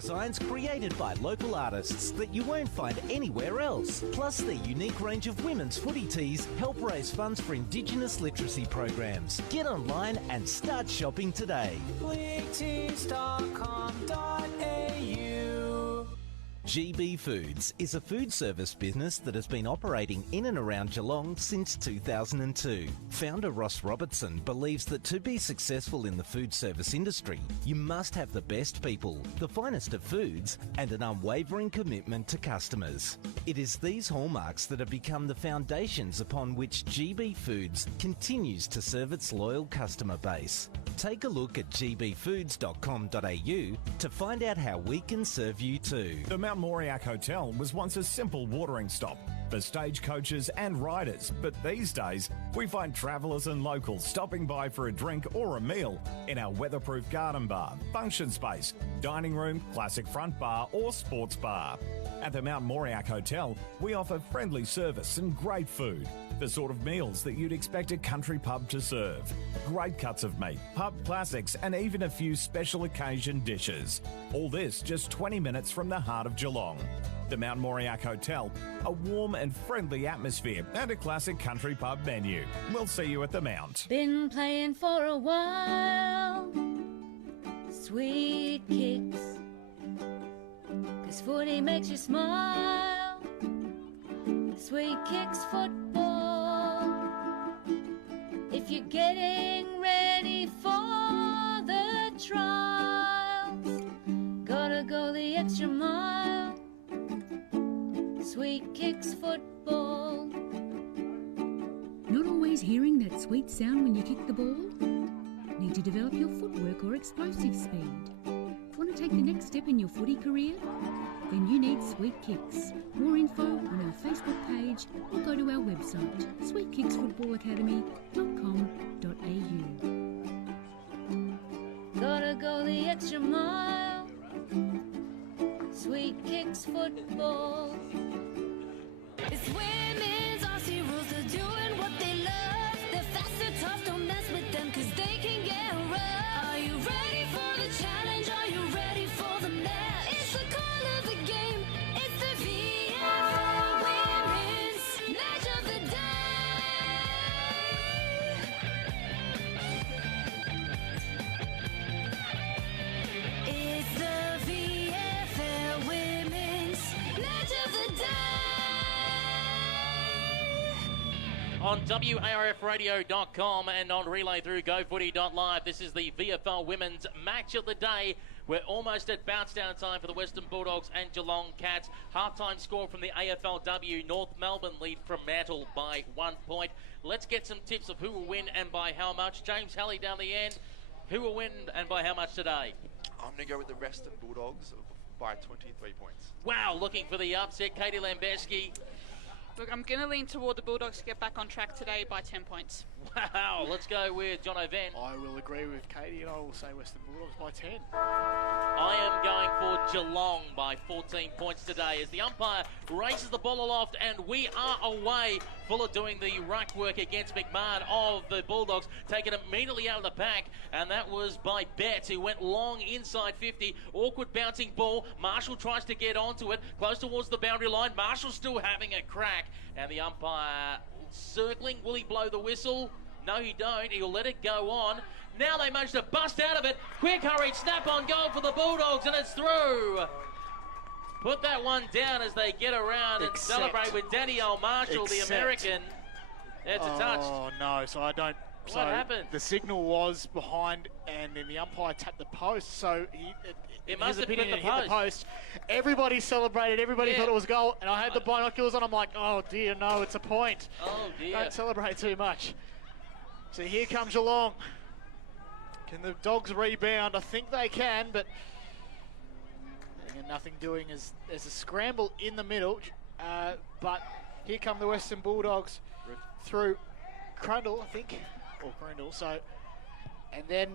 designs created by local artists that you won't find anywhere else. Plus, their unique range of women's footy tees help raise funds for Indigenous literacy programs. Get online and start shopping today. Bleaktees.com.au. GB Foods is a food service business that has been operating in and around Geelong since 2002. Founder Ross Robertson believes that to be successful in the food service industry, you must have the best people, the finest of foods, and an unwavering commitment to customers. It is these hallmarks that have become the foundations upon which GB Foods continues to serve its loyal customer base. Take a look at gbfoods.com.au to find out how we can serve you too. The Mount Moriac Hotel was once a simple watering stop for stagecoaches and riders, but these days we find travellers and locals stopping by for a drink or a meal in our weatherproof garden bar, function space, dining room, classic front bar or sports bar. At the Mount Moriac Hotel, we offer friendly service and great food, the sort of meals that you'd expect a country pub to serve. Great cuts of meat, pub classics and even a few special occasion dishes. All this just 20 minutes from the heart of Geelong. The Mount Moriac Hotel, a warm and friendly atmosphere and a classic country pub menu. We'll see you at the Mount. Been playing for a while, sweet kicks, 'cause footy makes you smile. Sweet Kicks football. If you're getting ready for the trials, gotta go the extra mile. Sweet Kicks football. Not always hearing that sweet sound when you kick the ball? Need to develop your footwork or explosive speed? Want to take the next step in your footy career? Then you need Sweet Kicks. More info on our Facebook page or go to our website, sweetkicksfootballacademy.com.au. Gotta go the extra mile. Sweet Kicks football. It's women's Aussie rules. They're doing what they love. They're fast, they're tough, don't mess with them 'cause they can get rough. Are you ready for the challenge? Are you ready for the match? It's the call of the game. It's the VFL Women's Match of the Day. It's the VFL Women's Match of the Day. On WARFradio.com and on relay through GoFooty.live, this is the VFL Women's Match of the Day. We're almost at bounce down time for the Western Bulldogs and Geelong Cats. Halftime score from the AFLW. North Melbourne lead from Mantle by 1 point. Let's get some tips of who will win and by how much. James Halley down the end. Who will win and by how much today? I'm going to go with the Western Bulldogs by 23 points. Wow, looking for the upset. Katie Lambeski. Look, I'm going to lean toward the Bulldogs to get back on track today by 10 points. Wow, let's go with John O'Van. I will agree with Katie and I will say Western Bulldogs by 10. I am going for Geelong by 14 points today as the umpire races the ball aloft and we are away. Fuller doing the ruck work against McMahon of the Bulldogs, taken immediately out of the pack, and that was by Betts, who went long inside 50. Awkward bouncing ball. Marshall tries to get onto it, close towards the boundary line. Marshall still having a crack, and the umpire circling. Will he blow the whistle? No, he don't. He'll let it go on. Now they manage to bust out of it. Quick hurried snap on goal for the Bulldogs, and it's through. Put that one down as they get around and celebrate with Danielle Marshall, the American. It's a touch. Oh, no, so I don't... What so happened? The signal was behind, and then the umpire tapped the post, so it must have hit hit the post. Everybody celebrated, everybody thought it was a goal, and I had the binoculars on, I'm like, oh dear, no, it's a point. Oh dear. Don't celebrate too much. So here comes Geelong. Can the Dogs rebound? I think they can, but nothing doing as there's a scramble in the middle, but here come the Western Bulldogs through Crundle, I think, or Crundle. So, and then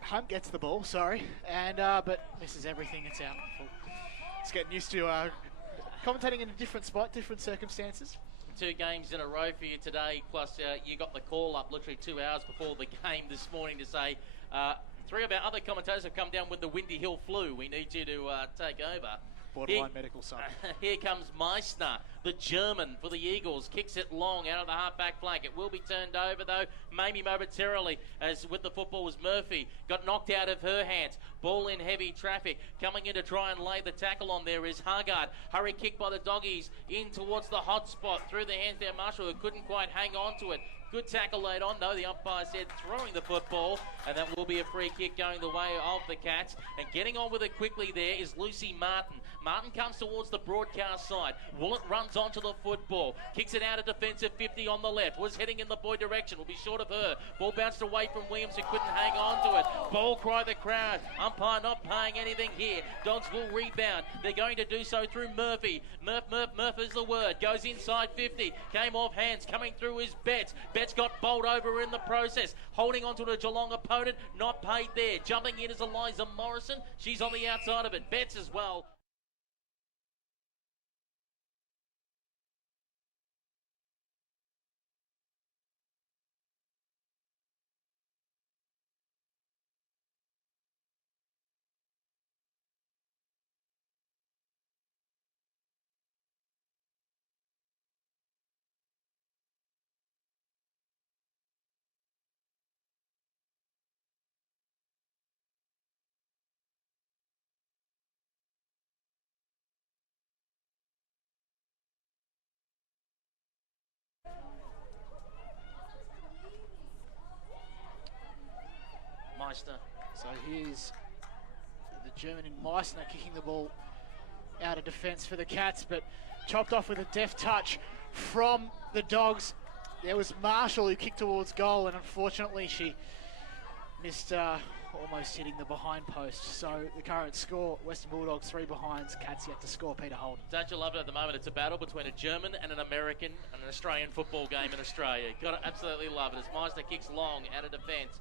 Hunt gets the ball, and but misses everything. It's out. It's getting used to commentating in a different spot, different circumstances. 2 games in a row for you today, plus you got the call up literally 2 hours before the game this morning to say Three of our other commentators have come down with the Windy Hill flu. We need you to take over. Borderline medical son. Here comes Meissner, the German for the Eagles. Kicks it long out of the half-back flank. It will be turned over, though, maybe momentarily, as with the football was Murphy. Got knocked out of her hands. Ball in heavy traffic. Coming in to try and lay the tackle on there is Haggard. Hurry kick by the Doggies in towards the hot spot. Through the hands there, Marshall, who couldn't quite hang on to it. Good tackle laid on, though. The umpire said throwing the football, and that will be a free kick going the way of the Cats. And getting on with it quickly there is Lucy Martin. Martin comes towards the broadcast side. Willett runs onto the football. Kicks it out of defensive 50 on the left. Was heading in the Boyd direction. Will be short of her. Ball bounced away from Williams, who couldn't hang on to it. Ball cry the crowd. Umpire not paying anything here. Dogs will rebound. They're going to do so through Murphy. Murph is the word. Goes inside 50. Came off hands. Coming through is Betts. Betts got bowled over in the process. Holding onto a Geelong opponent. Not paid there. Jumping in is Eliza Morrison. She's on the outside of it. Betts as well. Meissner. So here's the German in Meissner kicking the ball out of defence for the Cats, but chopped off with a deft touch from the Dogs. There was Marshall who kicked towards goal, and unfortunately she missed almost hitting the behind post. So the current score, Western Bulldogs 3 behinds, Cats yet to score. Peter Holden. Don't you love it at the moment? It's a battle between a German and an American and an Australian football game in Australia. Got to absolutely love it as Meissner kicks long out of defence.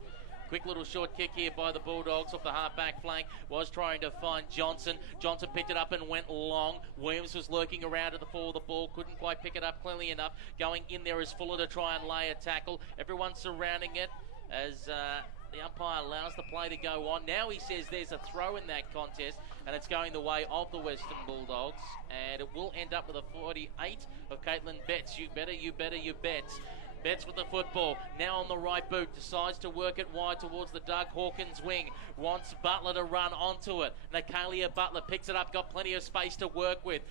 Quick little short kick here by the Bulldogs off the half-back flank. Was trying to find Johnson. Johnson picked it up and went long. Williams was lurking around at the fall of the ball. Couldn't quite pick it up cleanly enough. Going in there is Fuller to try and lay a tackle. Everyone surrounding it as the umpire allows the play to go on. Now he says there's a throw in that contest, and it's going the way of the Western Bulldogs. And it will end up with a 48 of Caitlin Betts. You better, you better, you Betts. Betts with the football, now on the right boot, decides to work it wide towards the Doug Hawkins wing, wants Butler to run onto it. Natalia Butler picks it up, got plenty of space to work with.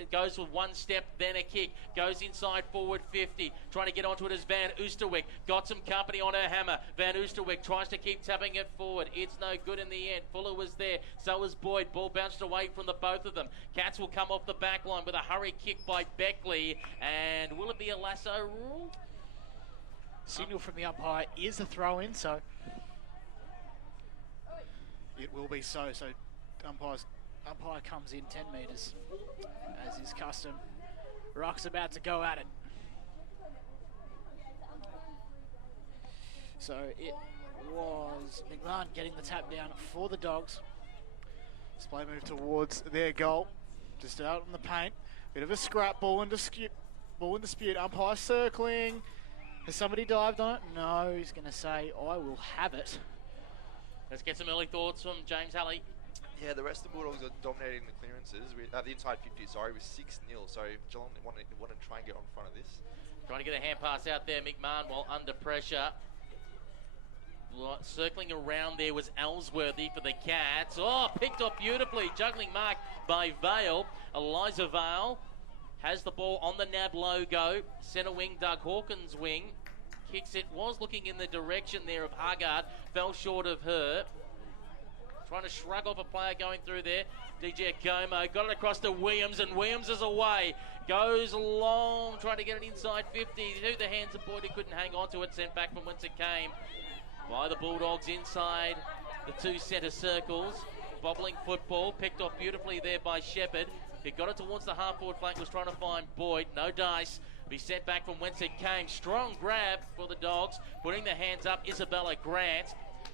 It goes with one step, then a kick, goes inside forward 50, trying to get onto it as Van Oosterwyk, got some company on her hammer. Van Oosterwyk tries to keep tapping it forward, it's no good in the end. Fuller was there, so was Boyd, ball bounced away from the both of them. Cats will come off the back line with a hurry kick by Beckley, and will it be a lasso rule? Signal from the umpire is a throw-in, so it will be so. So umpire comes in 10 metres, as is custom. Ruck's about to go at it. So it was McMahon getting the tap down for the Dogs. Display move towards their goal, just out on the paint. Bit of a scrap, ball in dispute. Umpire circling. Has somebody dived on it? No, he's going to say, I will have it. Let's get some early thoughts from James Halley. Yeah, the rest of the Bulldogs are dominating the clearances. The inside 50, sorry, was 6-0. So Geelong wanted to try and get on front of this. Trying to get a hand pass out there, McMahon, while under pressure. Circling around there was Ellsworthy for the Cats. Oh, picked up beautifully. Juggling mark by Vale. Eliza Vale has the ball on the NAB logo. Centre wing, Doug Hawkins' wing. Kicks it, was looking in the direction there of Haggard. Fell short of her. Trying to shrug off a player going through there. DJ Como got it across to Williams, and Williams is away. Goes long, trying to get it inside 50. To the hands of Boyd, who couldn't hang on to it. Sent back from whence it came by the Bulldogs inside the two centre circles. Bobbling football, picked off beautifully there by Shepherd. He got it towards the half-forward flank, was trying to find Boyd. No dice. Be sent back from whence it came. Strong grab for the Dogs. Putting the hands up, Isabella Grant.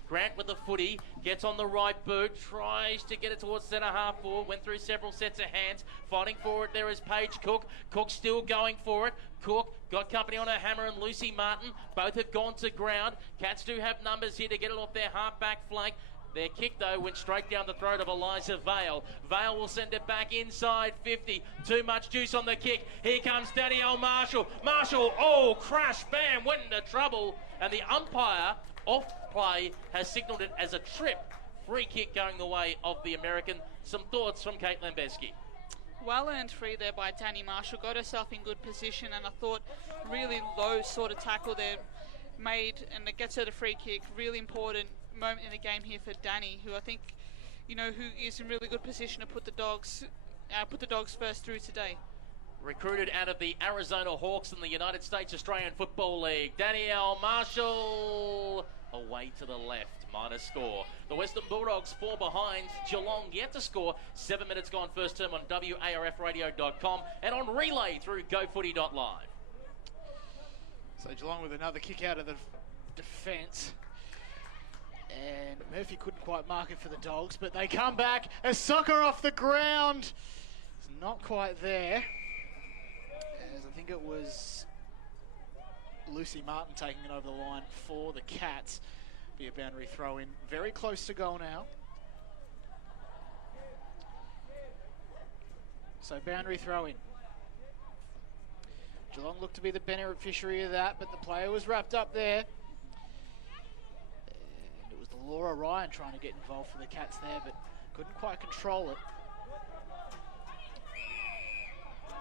Grant with the footy, gets on the right boot, tries to get it towards centre half forward, went through several sets of hands, fighting for it there is Paige Cook. Cook still going for it. Cook got company on her hammer and Lucy Martin. Both have gone to ground. Cats do have numbers here to get it off their half-back flank. Their kick, though, went straight down the throat of Eliza Vale. Vale will send it back inside 50. Too much juice on the kick. Here comes Danielle Marshall. Marshall, oh, crash, bam, went into trouble. And the umpire, off play, has signalled it as a trip. Free kick going the way of the American. Some thoughts from Kate Lambeski. Well earned free there by Danny Marshall. Got herself in good position, and I thought really low sort of tackle there made, and it gets her the free kick. Really important moment in the game here for Danny, who I think, who is in really good position to put the Dogs first through today. Recruited out of the Arizona Hawks in the United States Australian Football League, Danielle Marshall away to the left, minus score. The Western Bulldogs 4 behind. Geelong yet to score. 7 minutes gone first term on WARFradio.com and on relay through GoFooty.live. So Geelong with another kick out of the defence. And Murphy couldn't quite mark it for the Dogs, but they come back. A soccer off the ground. It's not quite there. As I think it was Lucy Martin taking it over the line for the Cats. Be a boundary throw in. Very close to goal now. So boundary throw in. Geelong looked to be the beneficiary of that, but the player was wrapped up there. Laura Ryan trying to get involved for the Cats there, but couldn't quite control it.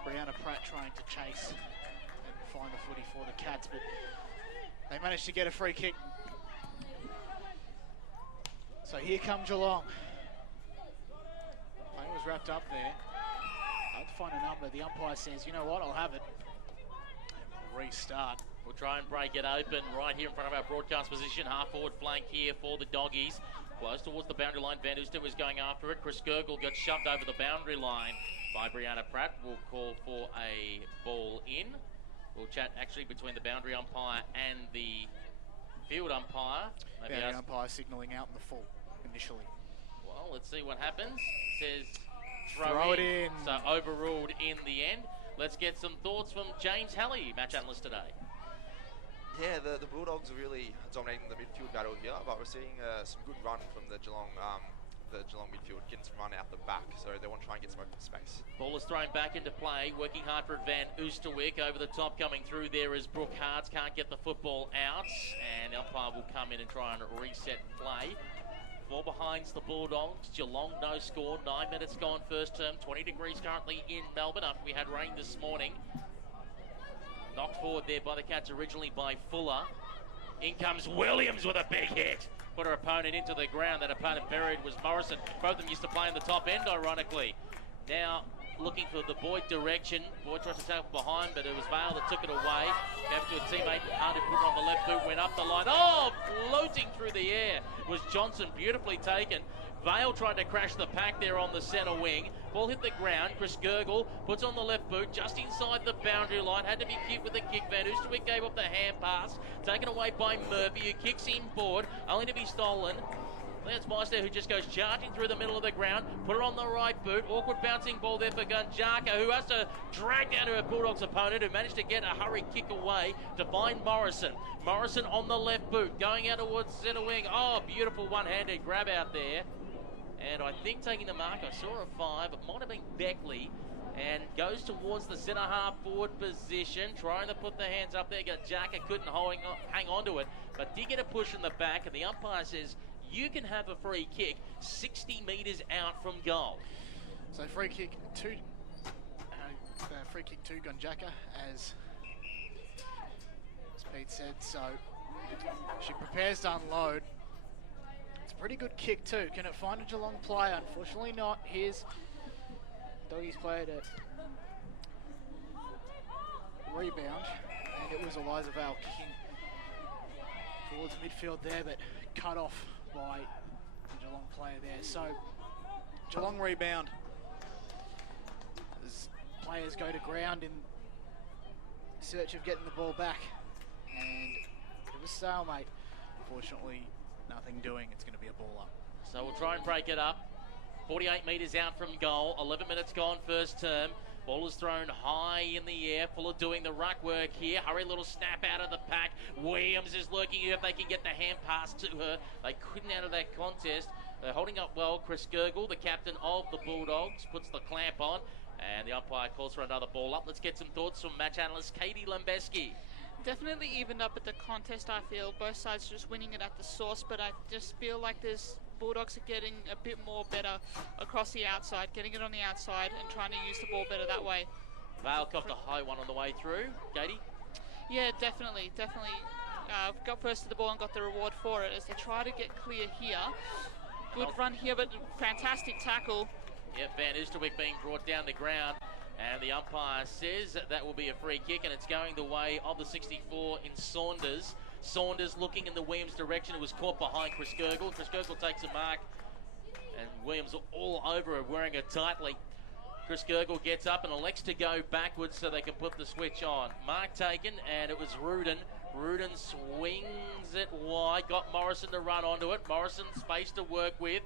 Brianna Pratt trying to chase and find the footy for the Cats, but they managed to get a free kick. So here come Geelong. Player was wrapped up there. Hard to find a number. The umpire says, you know what, I'll have it. And we'll restart. We'll try and break it open right here in front of our broadcast position. Half forward flank here for the Doggies. Close towards the boundary line. Van Oosten was going after it. Chris Gergel got shoved over the boundary line by Brianna Pratt. We'll call for a ball in. We'll chat actually between the boundary umpire and the field umpire. Maybe boundary umpire signalling out in the full initially. Well, let's see what happens. It says throw it in. So overruled in the end. Let's get some thoughts from James Halley, match analyst today. Yeah, the Bulldogs are really dominating the midfield battle here, but we're seeing some good run from the Geelong midfield, getting some run out the back, so they want to try and get some open space. Ball is thrown back into play, working hard for Van Oosterwyk. Over the top coming through there is Brooke Hartz, can't get the football out, and the umpire will come in and try and reset play. 4 behinds the Bulldogs. Geelong no score, 9 minutes gone first term, 20 degrees currently in Melbourne after we had rain this morning. Knocked forward there by the Cats originally by Fuller. In comes Williams with a big hit. Put her opponent into the ground. That opponent buried was Morrison. Both of them used to play in the top end, ironically. Now looking for the Boyd direction. Boyd tried to tackle behind, but it was Vale that took it away. Gave it to a teammate. Hard to put on the left boot. Went up the line. Oh, floating through the air was Johnson. Beautifully taken. Vale tried to crash the pack there on the centre wing. Ball hit the ground. Chris Gergel puts on the left boot just inside the boundary line. Had to be cute with the kick. Van Oosterwyk gave up the hand pass. Taken away by Murphy, who kicks in board, only to be stolen. That's Meister, who just goes charging through the middle of the ground. Put it on the right boot. Awkward bouncing ball there for Gunjaka, who has to drag down to a Bulldogs opponent, who managed to get a hurry kick away to find Morrison. Morrison on the left boot, going out towards centre wing. Oh, beautiful one-handed grab out there. And I think taking the mark, I saw a 5. It might have been Beckley. And goes towards the centre half forward position, trying to put the hands up there. Gunjaka couldn't hang on to it, but did get a push in the back. And the umpire says, you can have a free kick 60 metres out from goal. So free kick to Gunjaka, as Pete said. So she prepares to unload. It's a pretty good kick too. Can it find a Geelong player? Unfortunately not. Here's Doggies player to rebound, and it was Eliza Vale kicking towards midfield there, but cut off by the Geelong player there. So Geelong rebound as players go to ground in search of getting the ball back, and it was stalemate. Unfortunately, nothing doing. It's going to be a ball up. So we'll try and break it up. 48 metres out from goal. 11 minutes gone first term. Ball is thrown high in the air. Fuller doing the ruck work here. Hurry little snap out of the pack. Williams is lurking here if they can get the hand pass to her. They couldn't out of that contest. They're holding up well. Chris Gergel, the captain of the Bulldogs, puts the clamp on. And the umpire calls for another ball up. Let's get some thoughts from match analyst Katie Lembeski. Definitely evened up at the contest, I feel. Both sides just winning it at the source, but I just feel like there's Bulldogs are getting a bit more better across the outside, getting it on the outside and trying to use the ball better that way. Vale got the high one on the way through. Katie? Yeah, definitely. Got first to the ball and got the reward for it as they try to get clear here. Good run here, but fantastic tackle. Yeah, Van Oosterwijk being brought down the ground. And the umpire says that will be a free kick, and it's going the way of the 64 in Saunders. Saunders looking in the Williams direction. It was caught behind Chris Gergel. Chris Gergel takes a mark, and Williams all over her, wearing it tightly. Chris Gergel gets up and elects to go backwards so they can put the switch on. Mark taken, and it was Rudin. Rudin swings it wide, got Morrison to run onto it. Morrison space to work with.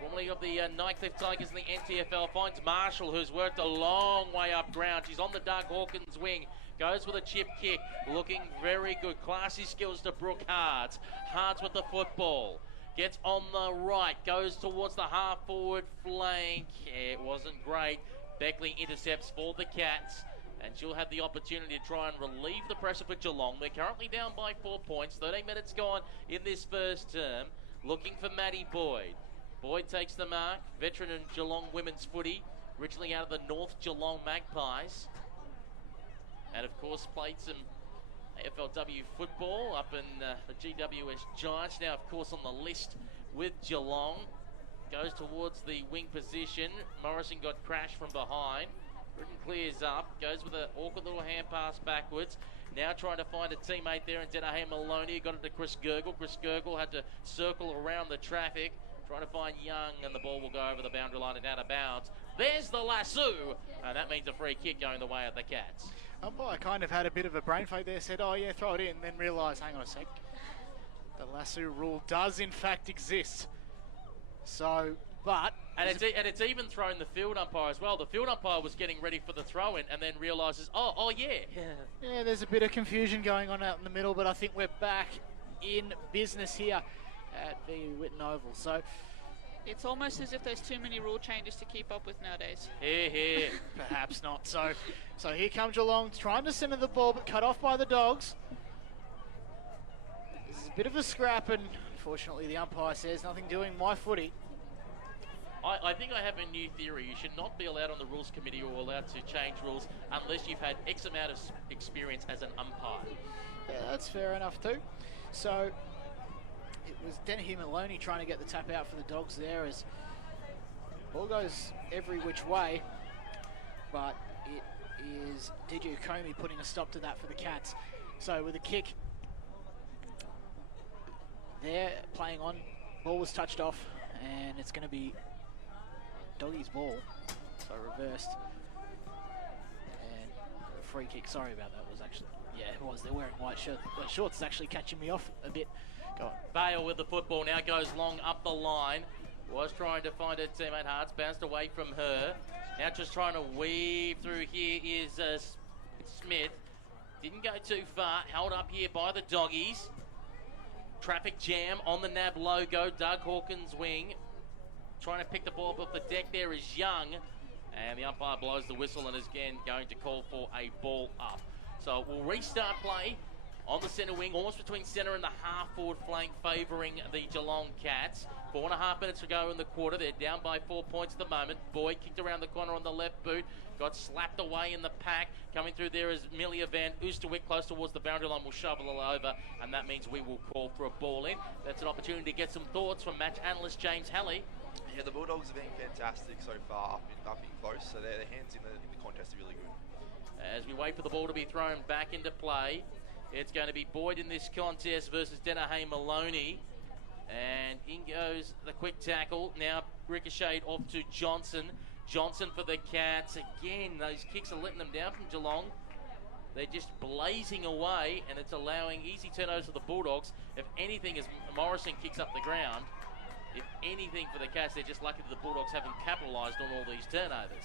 Formerly of the Nightcliff Tigers in the NTFL, finds Marshall, who's worked a long way up ground. She's on the Doug Hawkins wing. Goes with a chip kick, looking very good. Classy skills to Brooke Hards. Hards with the football. Gets on the right, goes towards the half-forward flank. It wasn't great. Beckley intercepts for the Cats, and she'll have the opportunity to try and relieve the pressure for Geelong. They're currently down by 4 points. 13 minutes gone in this first term. Looking for Maddie Boyd. Boyd takes the mark. Veteran in Geelong women's footy, originally out of the North Geelong Magpies. And of course played some AFLW football up in the GWS Giants. Now of course on the list with Geelong. Goes towards the wing position. Morrison got crashed from behind. Britton clears up. Goes with an awkward little hand pass backwards. Now trying to find a teammate there in Denahay Maloney. Got it to Chris Gergel. Chris Gergel had to circle around the traffic. Trying to find Young, and the ball will go over the boundary line and out of bounds. There's the lasso, and that means a free kick going the way of the Cats. Umpire kind of had a bit of a brain fake there, said, oh yeah, throw it in, then realised, hang on a sec, the lasso rule does in fact exist. So, but... And it's even thrown the field umpire as well. The field umpire was getting ready for the throw-in and then realises, oh yeah. Yeah, there's a bit of confusion going on out in the middle, but I think we're back in business here at the Whitten Oval. So it's almost as if there's too many rule changes to keep up with nowadays. Here. Perhaps not. So here comes Geelong trying to centre the ball, but cut off by the Dogs. This is a bit of a scrap, and unfortunately the umpire says nothing doing my footy. I think I have a new theory. You should not be allowed on the rules committee or allowed to change rules unless you've had X amount of experience as an umpire. Yeah, that's fair enough too. So it was Denahay Maloney trying to get the tap out for the Dogs there as ball goes every which way, but it is DJ Comey putting a stop to that for the Cats. So with a kick there, playing on, ball was touched off, and it's going to be Doggy's ball, so reversed, and a free kick. Sorry about that. Was actually, yeah, it was. They're wearing white shorts. It's actually catching me off a bit. Go on. Bale with the football now goes long up the line. Was trying to find her teammate. Harts bounced away from her. Now just trying to weave through. Here is Smith. Didn't go too far. Held up here by the Doggies. Traffic jam on the NAB logo. Doug Hawkins' wing. Trying to pick the ball up off the deck there is Young. And the umpire blows the whistle and is again going to call for a ball up. So we'll restart play on the centre wing, almost between centre and the half-forward flank, favouring the Geelong Cats. 4.5 minutes to go in the quarter. They're down by 4 points at the moment. Boyd kicked around the corner on the left boot. Got slapped away in the pack. Coming through there is Amelia Van Oosterwijk close towards the boundary line. Will shovel it over, and that means we will call for a ball in. That's an opportunity to get some thoughts from match analyst James Halley. Yeah, the Bulldogs have been fantastic so far, up in close, so their hands in the contest are really good. As we wait for the ball to be thrown back into play, it's going to be Boyd in this contest versus Denahay Maloney. And in goes the quick tackle. Now ricocheted off to Johnson. Johnson for the Cats. Again, those kicks are letting them down from Geelong. They're just blazing away, and it's allowing easy turnovers for the Bulldogs. If anything, as Morrison kicks up the ground, if anything for the Cats, they're just lucky that the Bulldogs haven't capitalised on all these turnovers.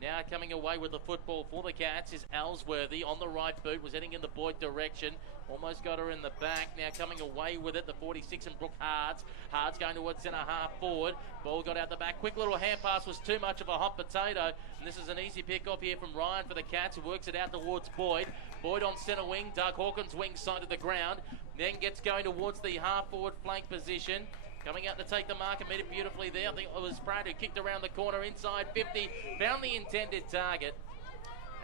Now coming away with the football for the Cats is Ellsworthy on the right boot, was heading in the Boyd direction, almost got her in the back. Now coming away with it, the 46 and Brooke Hards. Hards going towards centre half forward. Ball got out the back. Quick little hand pass was too much of a hot potato. And this is an easy pick off here from Ryan for the Cats, who works it out towards Boyd. Boyd on centre wing. Doug Hawkins wing side of the ground. Then gets going towards the half forward flank position. Coming out to take the mark and meet it beautifully there. I think it was Pratt who kicked around the corner inside 50. Found the intended target.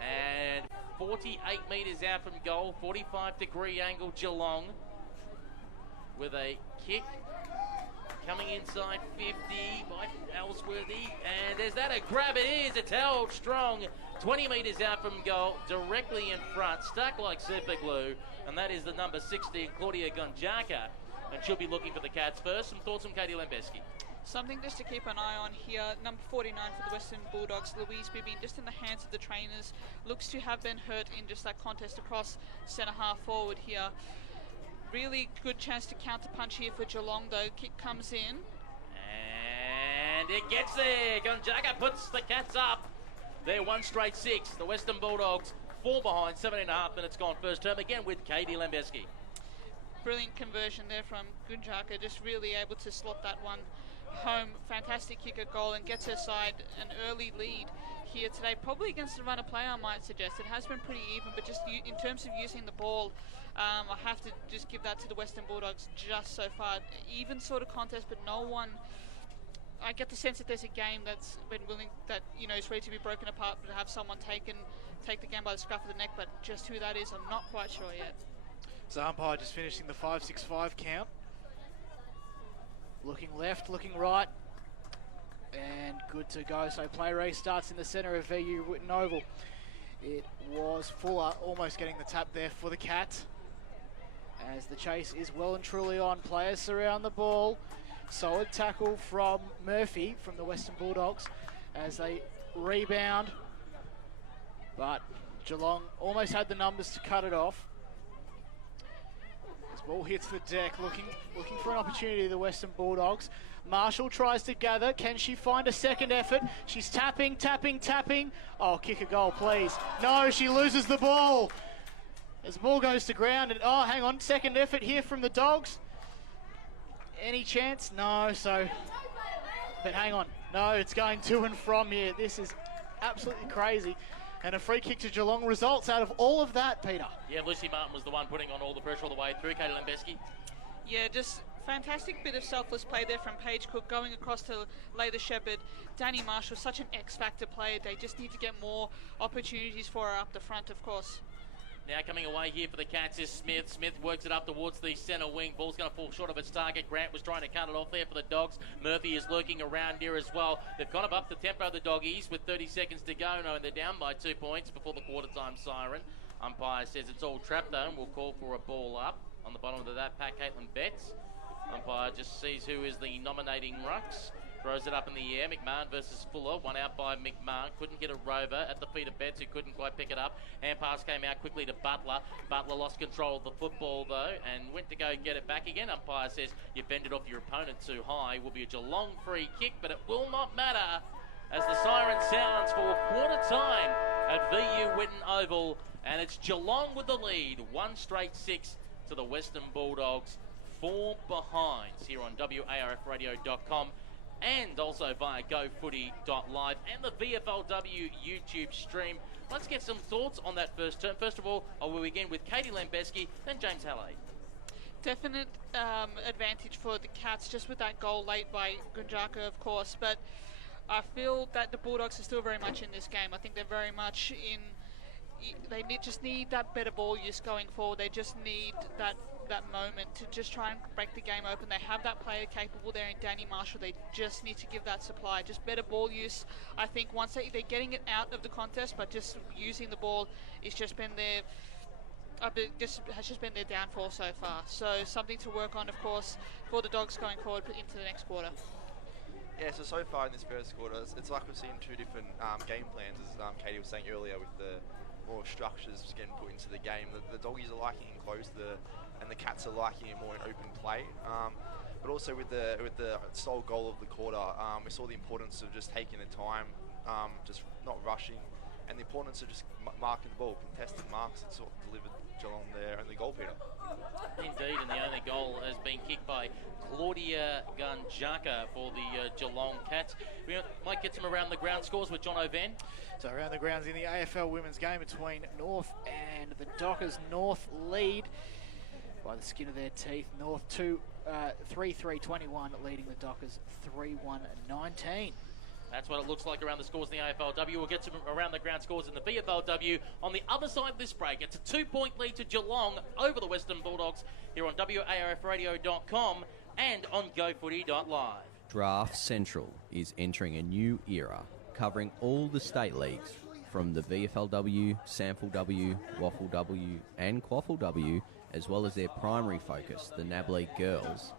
And 48 metres out from goal. 45-degree angle Geelong. With a kick. Coming inside 50 by Ellsworthy. And there's that a grab. It is. It's held strong. 20 metres out from goal. Directly in front. Stuck like super glue. And that is the number 16, Claudia Gonjaka. And she'll be looking for the Cats first. Some thoughts from Katie Lambeski. Something just to keep an eye on here. Number 49 for the Western Bulldogs, Louise Bibby, just in the hands of the trainers. Looks to have been hurt in just that contest across centre half forward here. Really good chance to counter punch here for Geelong though. Kick comes in. And it gets there. Gonjaga puts the Cats up. They're one straight 6. The Western Bulldogs 4 behind. 7.5 minutes gone first term. Again with Katie Lambeski. Brilliant conversion there from Gunjaka, just really able to slot that one home. Fantastic kicker goal and gets her side an early lead here today. Probably against the runner play, I might suggest. It has been pretty even, but just in terms of using the ball, I have to just give that to the Western Bulldogs just so far. Even sort of contest, but no one... I get the sense that there's a game that's been willing, that, you know, is ready to be broken apart, but to have someone take the game by the scruff of the neck, but just who that is, I'm not quite sure yet. So umpire just finishing the 5-6-5 count. Looking left, looking right. And good to go. So play restarts in the centre of VU Whitten Oval. It was Fuller almost getting the tap there for the Cats. As the chase is well and truly on. Players surround the ball. Solid tackle from Murphy from the Western Bulldogs as they rebound. But Geelong almost had the numbers to cut it off. Ball hits the deck, looking for an opportunity, the Western Bulldogs. Marshall tries to gather. Can she find a second effort? She's tapping. Oh, kick a goal, please. No, she loses the ball. As the ball goes to ground, and oh, hang on, second effort here from the Dogs. Any chance? No, but hang on. No, it's going to and from here. This is absolutely crazy. And a free kick to Geelong results out of all of that, Peter. Yeah, Lucy Martin was the one putting on all the pressure all the way through. Katie Lambeski. Yeah, just fantastic bit of selfless play there from Paige Cook going across to Layla Shepherd. Danny Marshall, such an X-factor player. They just need to get more opportunities for her up the front, of course. Now coming away here for the Cats is Smith. Smith works it up towards the centre wing. Ball's going to fall short of its target. Grant was trying to cut it off there for the Dogs. Murphy is lurking around here as well. They've kind of upped the tempo of the Doggies with 30 seconds to go. No, they're down by 2 points before the quarter-time siren. Umpire says it's all trapped though, and we'll call for a ball up. On the bottom of that pack, Caitlin Betts. Umpire just sees who is the nominating rucks. Throws it up in the air. McMahon versus Fuller. One out by McMahon. Couldn't get a rover at the feet of Betts, who couldn't quite pick it up. Hand pass came out quickly to Butler. Butler lost control of the football, though, and went to go get it back again. Umpire says you fended off your opponent too high. Will be a Geelong free kick, but it will not matter as the siren sounds for quarter time at VU Whitten Oval. And it's Geelong with the lead. 1 straight 6 to the Western Bulldogs. 4 behinds here on WARFradio.com. And also via GoFooty.live and the VFLW YouTube stream. Let's get some thoughts on that first term. First of all, we'll begin with Katie Lambeski, then James Halley. Definite advantage for the Cats just with that goal late by Gunjaka, of course. But I feel that the Bulldogs are still very much in this game. I think they're very much in... They just need that better ball use going forward. They just need that moment to just try and break the game open. They have that player capable there in Danny Marshall. They just need to give that supply. Just better ball use. I think once they're getting it out of the contest, but just using the ball, it's just been their... has just been their downfall so far. So something to work on, of course, for the Dogs going forward into the next quarter. Yeah, so far in this first quarter, it's like we've seen 2 different game plans, as Katie was saying earlier, with the more structures getting put into the game. The doggies are liking it close, and the cats are liking it more in open play. But also with the sole goal of the quarter, we saw the importance of just taking the time, just not rushing, and the importance of just marking the ball, contested marks, and sort of delivered Geelong their only goal, Peter. Indeed, and the only goal has been kicked by Claudia Gunjaka for the Geelong Cats. We might get some around the ground scores with John O'Van. So around the grounds in the AFL women's game between North and the Dockers. North lead by the skin of their teeth. North 3-3-21, leading the Dockers 3-1-19. That's what it looks like around the scores in the AFLW. We'll get some around the ground scores in the VFLW. On the other side of this break, it's a 2-point lead to Geelong over the Western Bulldogs here on WARFradio.com and on GoFooty.live. Draft Central is entering a new era, covering all the state leagues, from the VFLW, SAMFLW, WAFLW and QAFLW, as well as their primary focus, the NAB League Girls.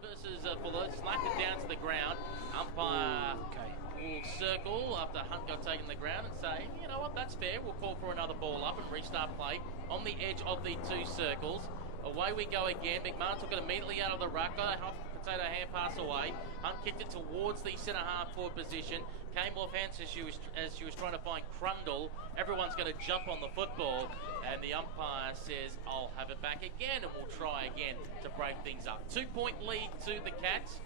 versus Fuller. Slack it down to the ground. Umpire will circle after Hunt got taken to the ground and say, you know what, that's fair. We'll call for another ball up and restart play on the edge of the two circles. Away we go again. McMahon took it immediately out of the ruck. Got a half potato hand pass away. Hunt kicked it towards the centre half forward position. Came off hands as she was trying to find Crundle. Everyone's going to jump on the football, and the umpire says, I'll have it back again, and we'll try again to break things up. 2-point lead to the Cats.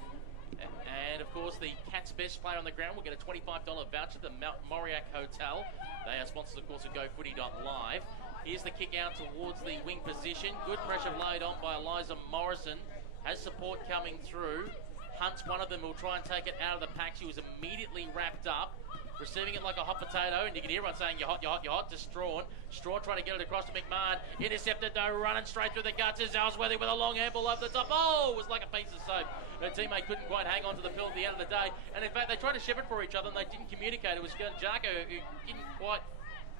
And of course, the Cats' best player on the ground will get a $25 voucher to the Moriac Hotel. They are sponsors, of course, of GoFooty.live. Here's the kick out towards the wing position. Good pressure laid on by Eliza Morrison. Has support coming through. Hunt's one of them who'll try and take it out of the pack. She was immediately wrapped up, receiving it like a hot potato, and you can hear everyone saying, you're hot, you're hot, you're hot, to Strawn. Strawn trying to get it across to McMahon. Intercepted though, running straight through the guts is Ellsworthy with a long handball over the top. Oh, it was like a piece of soap. Her teammate couldn't quite hang on to the pill at the end of the day. And in fact, they tried to ship it for each other and they didn't communicate. It was Jarko who didn't quite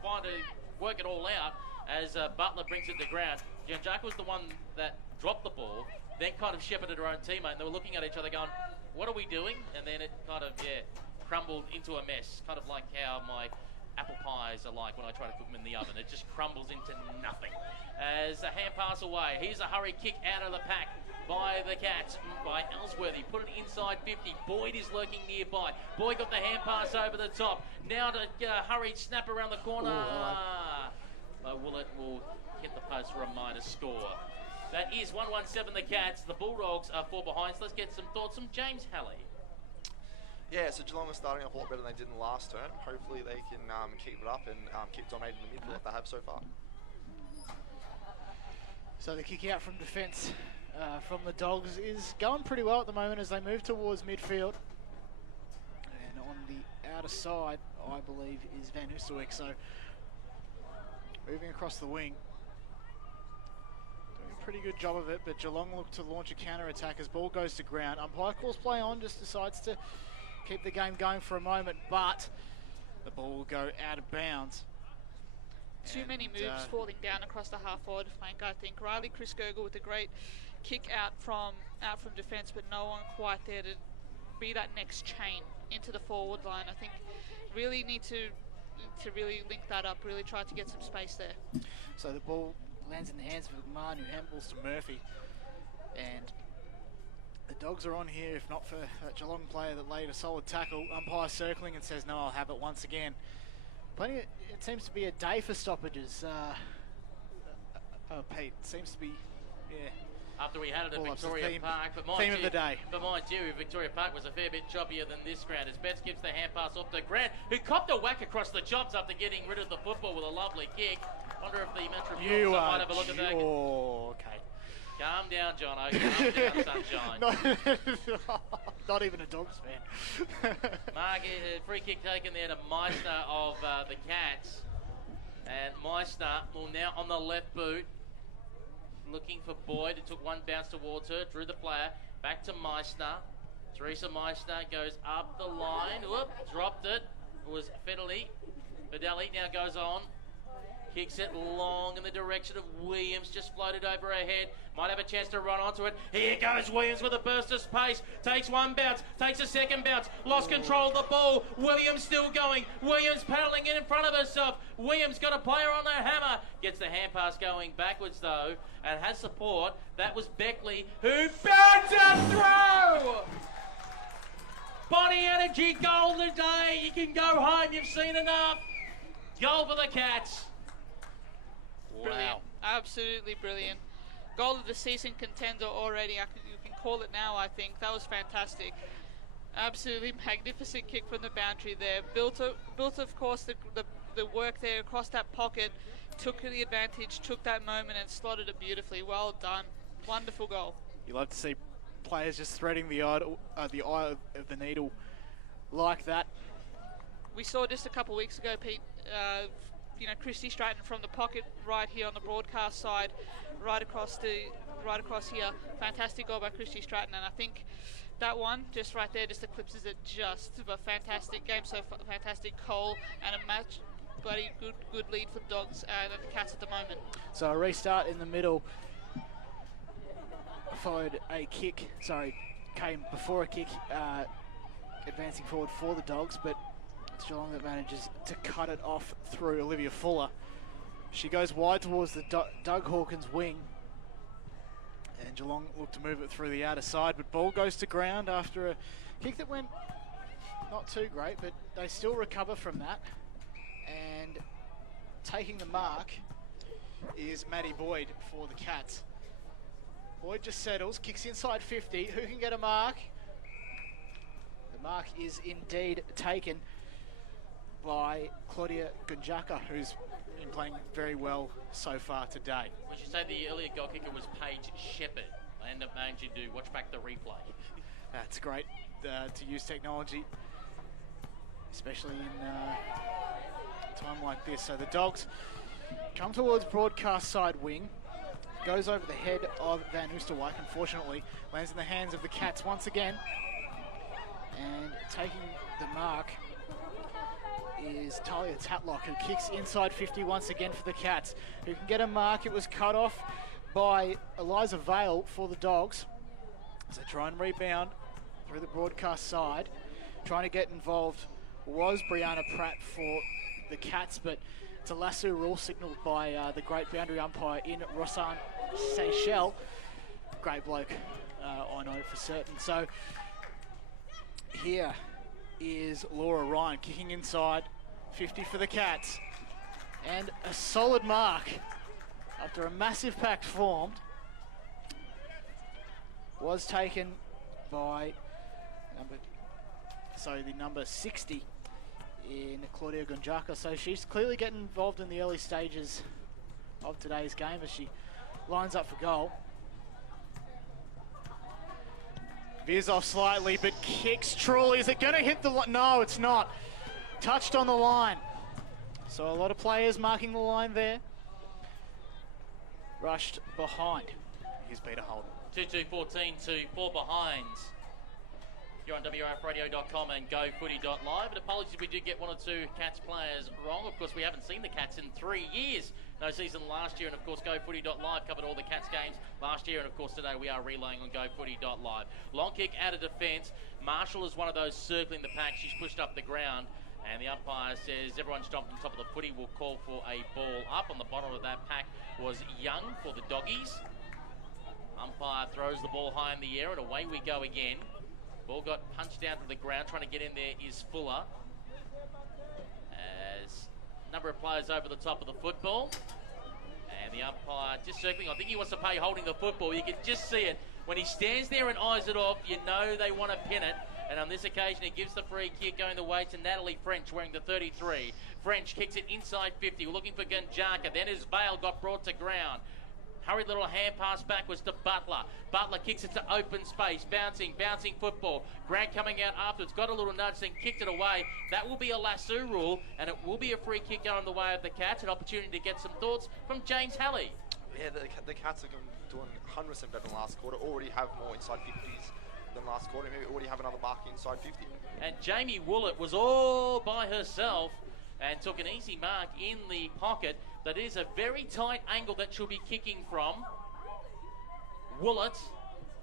find to work it all out as Butler brings it to ground. Jarko was the one that dropped the ball, then kind of shepherded her own teammate, and they were looking at each other going, what are we doing? And then it kind of, crumbled into a mess, kind of like how my apple pies are like when I try to cook them in the oven. It just crumbles into nothing. As a hand pass away, here's a hurry kick out of the pack by the Cats, by Ellsworthy. Put it inside 50. Boyd is lurking nearby. Boyd got the hand pass over the top. Now to hurry snap around the corner. Willett will hit the post for a minor score. That is 1-1-7 the Cats. The Bulldogs are 4 behind. So let's get some thoughts from James Halley. Yeah, so Geelong are starting off a lot better than they did in the last term. Hopefully they can keep it up and keep dominating the midfield like they have so far. So the kick out from defence from the Dogs is going pretty well at the moment as they move towards midfield. And on the outer side, I believe, is Van Oosterwijk. So moving across the wing. Doing a pretty good job of it, but Geelong look to launch a counter-attack as ball goes to ground. Umpire calls play on, just decides to keep the game going for a moment, but the ball will go out of bounds. Too many moves falling down across the half-forward flank, I think. Riley Chris Gergel with a great kick out from defence, but no one quite there to be that next chain into the forward line. I think really need to really link that up, really try to get some space there. So the ball lands in the hands of McMahon, who handballs to Murphy. And the Dogs are on here, if not for that Geelong player that laid a solid tackle. Umpire circling and says, no, I'll have it once again. It seems to be a day for stoppages. Pete, seems to be, After we had it at Well, Victoria theme- Park, but theme of the day. But mind you, Victoria Park was a fair bit choppier than this ground as Betts gives the hand pass off to Grant, who copped a whack across the chops after getting rid of the football with a lovely kick. Wonder if the Metro Bulldogs might have a look at that. Oh, okay. Calm down, Jono. Calm down, sunshine. Not even a Dogs fan. Mark, a free kick taken there to Meister of the Cats. And Meister will now on the left boot, looking for Boyd. It took one bounce towards her, drew the player, back to Meister. Teresa Meister goes up the line. Whoop, dropped it. It was Fideli. Fideli now goes on. Kicks it long in the direction of Williams, just floated over her head. Might have a chance to run onto it. Here goes Williams with a burst of pace. Takes one bounce, takes a second bounce. Lost control of the ball. Williams still going. Williams paddling in front of herself. Williams got a player on her hammer. Gets the hand pass going backwards though, and has support. That was Beckley, who bounds it through! Body Energy goal today. You can go home. You've seen enough. Goal for the Cats. Brilliant. Absolutely brilliant. Goal of the season contender already. You can call it now, I think. That was fantastic. Absolutely magnificent kick from the boundary there. Built of course, the work there across that pocket. Took the advantage, took that moment and slotted it beautifully. Well done. Wonderful goal. You love to see players just threading the eye of the needle like that. We saw just a couple of weeks ago, Pete, Christy Stratton from the pocket right here on the broadcast side, right across here. Fantastic goal by Christy Stratton, and I think that one just right there just eclipses it. Just a fantastic game, so fantastic goal and a match. Bloody good lead for the Dogs and the Cats at the moment. So a restart in the middle followed a kick, came before a kick, advancing forward for the Dogs, but it's Geelong that manages to cut it off through Olivia Fuller. She goes wide towards the Doug Hawkins wing, and Geelong look to move it through the outer side, but ball goes to ground after a kick that went not too great, but they still recover from that. And taking the mark is Maddie Boyd for the Cats. Boyd just settles, kicks inside 50. Who can get a mark? The mark is indeed taken by Claudia Gunjaka, who's been playing very well so far today. We should say the earlier goal kicker was Paige Shepherd. I end up managing to watch back the replay. That's great to use technology, especially in a time like this. So the Dogs come towards broadcast side wing. Goes over the head of Van Oosterwijk, unfortunately. Lands in the hands of the Cats once again. And taking the mark is Talia Tatlock, who kicks inside 50 once again for the Cats. Who can get a mark. It was cut off by Eliza Vale for the Dogs. So try and rebound through the broadcast side. Trying to get involved was Brianna Pratt for the Cats, but it's a lasso rule signalled by the great boundary umpire in Rosanne Seychelles. Great bloke, I know for certain. So here is Laura Ryan kicking inside 50 for the Cats. And a solid mark after a massive pack formed was taken by the number 60 in Claudia Gunjaka. So she's clearly getting involved in the early stages of today's game as she lines up for goal. Veers off slightly, but kicks truly. Is it going to hit the line? No, it's not. Touched on the line. So a lot of players marking the line there. Rushed behind. Here's Peter Holden. 2-2-14 to 4 behinds. You're on WRFradio.com and GoFooty.live. But apologies if we did get one or two Cats players wrong. Of course, we haven't seen the Cats in 3 years. No season last year. And, of course, GoFooty.live covered all the Cats games last year. And, of course, today we are relaying on GoFooty.live. Long kick out of defence. Marshall is one of those circling the pack. She's pushed up the ground. And the umpire says everyone stomped on top of the footy will call for a ball up. On the bottom of that pack was Young for the Doggies. Umpire throws the ball high in the air and away we go again. Ball got punched down to the ground. Trying to get in there is Fuller. As a number of players over the top of the football. And the umpire just circling. I think he wants to pay holding the football. You can just see it. When he stands there and eyes it off, you know they want to pin it. And on this occasion, he gives the free kick going the way to Natalie French, wearing the 33. French kicks it inside 50. We're looking for Gunjaka. Then as Vale got brought to ground. Hurried little hand pass backwards to Butler. Butler kicks it to open space. Bouncing football. Grant coming out afterwards. Got a little nudge, then kicked it away. That will be a lasso rule, and it will be a free kick going the way of the Cats. An opportunity to get some thoughts from James Halley. Yeah, the Cats are doing 100% better than last quarter. Already have more inside 50s than last quarter. Maybe already have another mark inside 50. And Jamie Woolett was all by herself and took an easy mark in the pocket. That is a very tight angle that she'll be kicking from. Woolett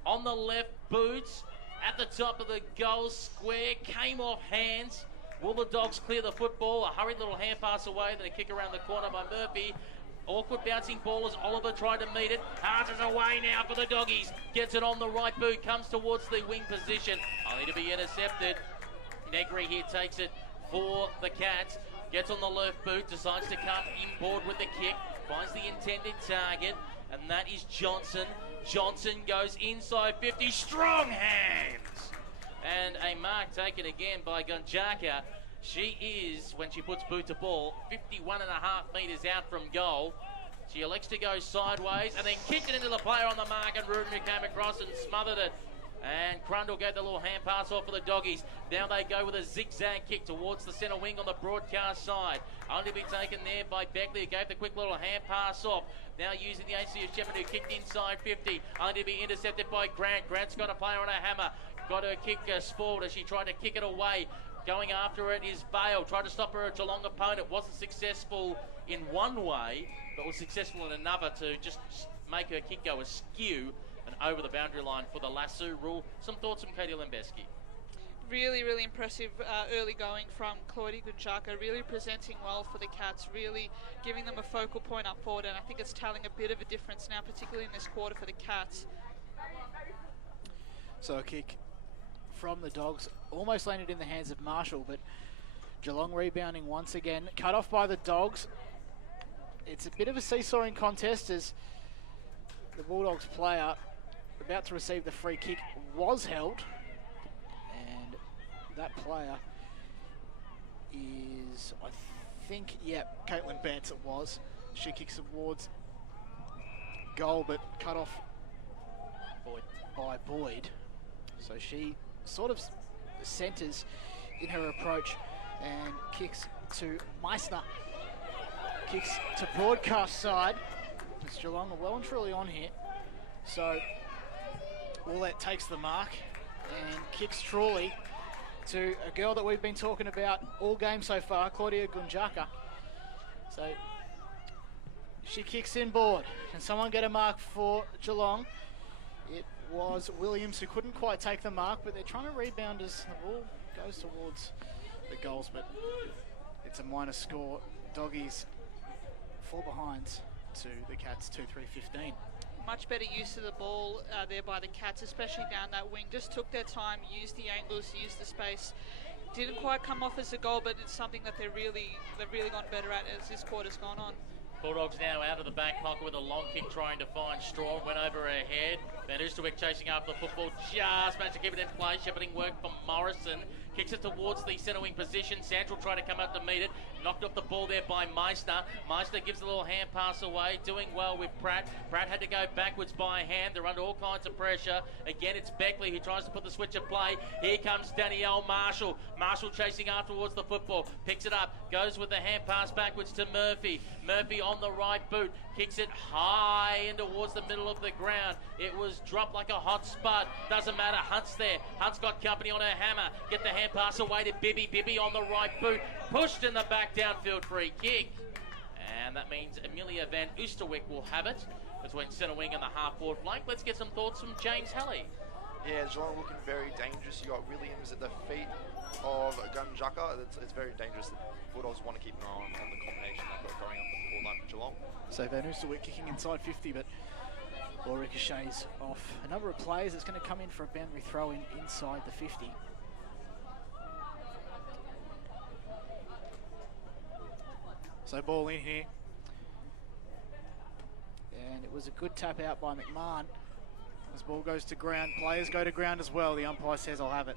on the left, boots at the top of the goal square, came off hands. Will the Dogs clear the football? A hurried little hand pass away, then a kick around the corner by Murphy. Awkward bouncing ball as Oliver tried to meet it. Harses away now for the Doggies. Gets it on the right boot, comes towards the wing position. Only to be intercepted. Negri here takes it for the Cats. Gets on the left boot, decides to come inboard with the kick. Finds the intended target, and that is Johnson. Johnson goes inside 50. Strong hands! And a mark taken again by Gunjaka. She is, when she puts boot to ball, 51.5 metres out from goal. She elects to go sideways and then kicked it into the player on the mark, and Rudner came across and smothered it. And Crundle gave the little hand pass off for the Doggies. Now they go with a zigzag kick towards the centre wing on the broadcast side. Only to be taken there by Beckley, who gave the quick little hand pass off. Now using the ACS Shepherd, who kicked inside 50. Only to be intercepted by Grant. Grant's got a player on a hammer. Got her kick spoiled as she tried to kick it away. Going after it is Bale. Tried to stop her Geelong opponent. Wasn't successful in one way, but was successful in another to just make her kick go askew. and over the boundary line for the lasso rule. Some thoughts from Katie Lembeski? Really, really impressive early going from Claudia Gunjaka, really presenting well for the Cats, really giving them a focal point up forward, and I think it's telling a bit of a difference now, particularly in this quarter for the Cats. So a kick from the Dogs, almost landed in the hands of Marshall, but Geelong rebounding once again, cut off by the Dogs. It's a bit of a seesawing contest as the Bulldogs player about to receive the free kick was held. That player is, I think, Caitlin Betts it was. She kicks towards goal, but cut off by Boyd. So she sort of centres in her approach and kicks to Meissner. Kicks to broadcast side. As Geelong are well and truly on here. So Willett takes the mark and kicks truly to a girl that we've been talking about all game so far, Claudia Gunjaka. So she kicks in board. Can someone get a mark for Geelong? It was Williams who couldn't quite take the mark, but they're trying to rebound as the ball goes towards the goals, but it's a minor score. Doggies fall behind to the Cats 2-3-15. Much better use of the ball there by the Cats, especially down that wing. Just took their time, used the angles, used the space. Didn't quite come off as a goal, but it's something that they've really gone better at as this quarter's gone on. Bulldogs now out of the back pocket with a long kick trying to find Straw. Went over her head. Van Oosterwijk chasing after the football. Just managed to keep it in play. Shepherding work from Morrison. Kicks it towards the centre wing position. Sandra trying to come out to meet it. Knocked off the ball there by Meissner. Meissner gives a little hand pass away. Doing well with Pratt. Pratt had to go backwards by hand. They're under all kinds of pressure. Again, it's Beckley who tries to put the switch at play. Here comes Danielle Marshall. Marshall chasing after towards the football. Picks it up. Goes with the hand pass backwards to Murphy. Murphy on the right boot. Kicks it high in towards the middle of the ground. It was dropped like a hot spud. Doesn't matter. Hunt's there. Hunt's got company on her hammer. Get the hand pass away to Bibby. Bibby on the right boot. Pushed in the back downfield free kick. And that means Amelia Van Oosterwijk will have it between centre wing and the half-forward flank. Let's get some thoughts from James Halley. Yeah, Geelong looking very dangerous. You got Williams at the feet of Gunjaka. It's very dangerous. The Bulldogs want to keep an eye on the combination they've got going up the forward line for Geelong. So Van Oosterwijk kicking inside 50, but ball ricochets off a number of players. It's going to come in for a boundary throw in inside the 50. So ball in here. And it was a good tap out by McMahon. As ball goes to ground, players go to ground as well. The umpire says, I'll have it.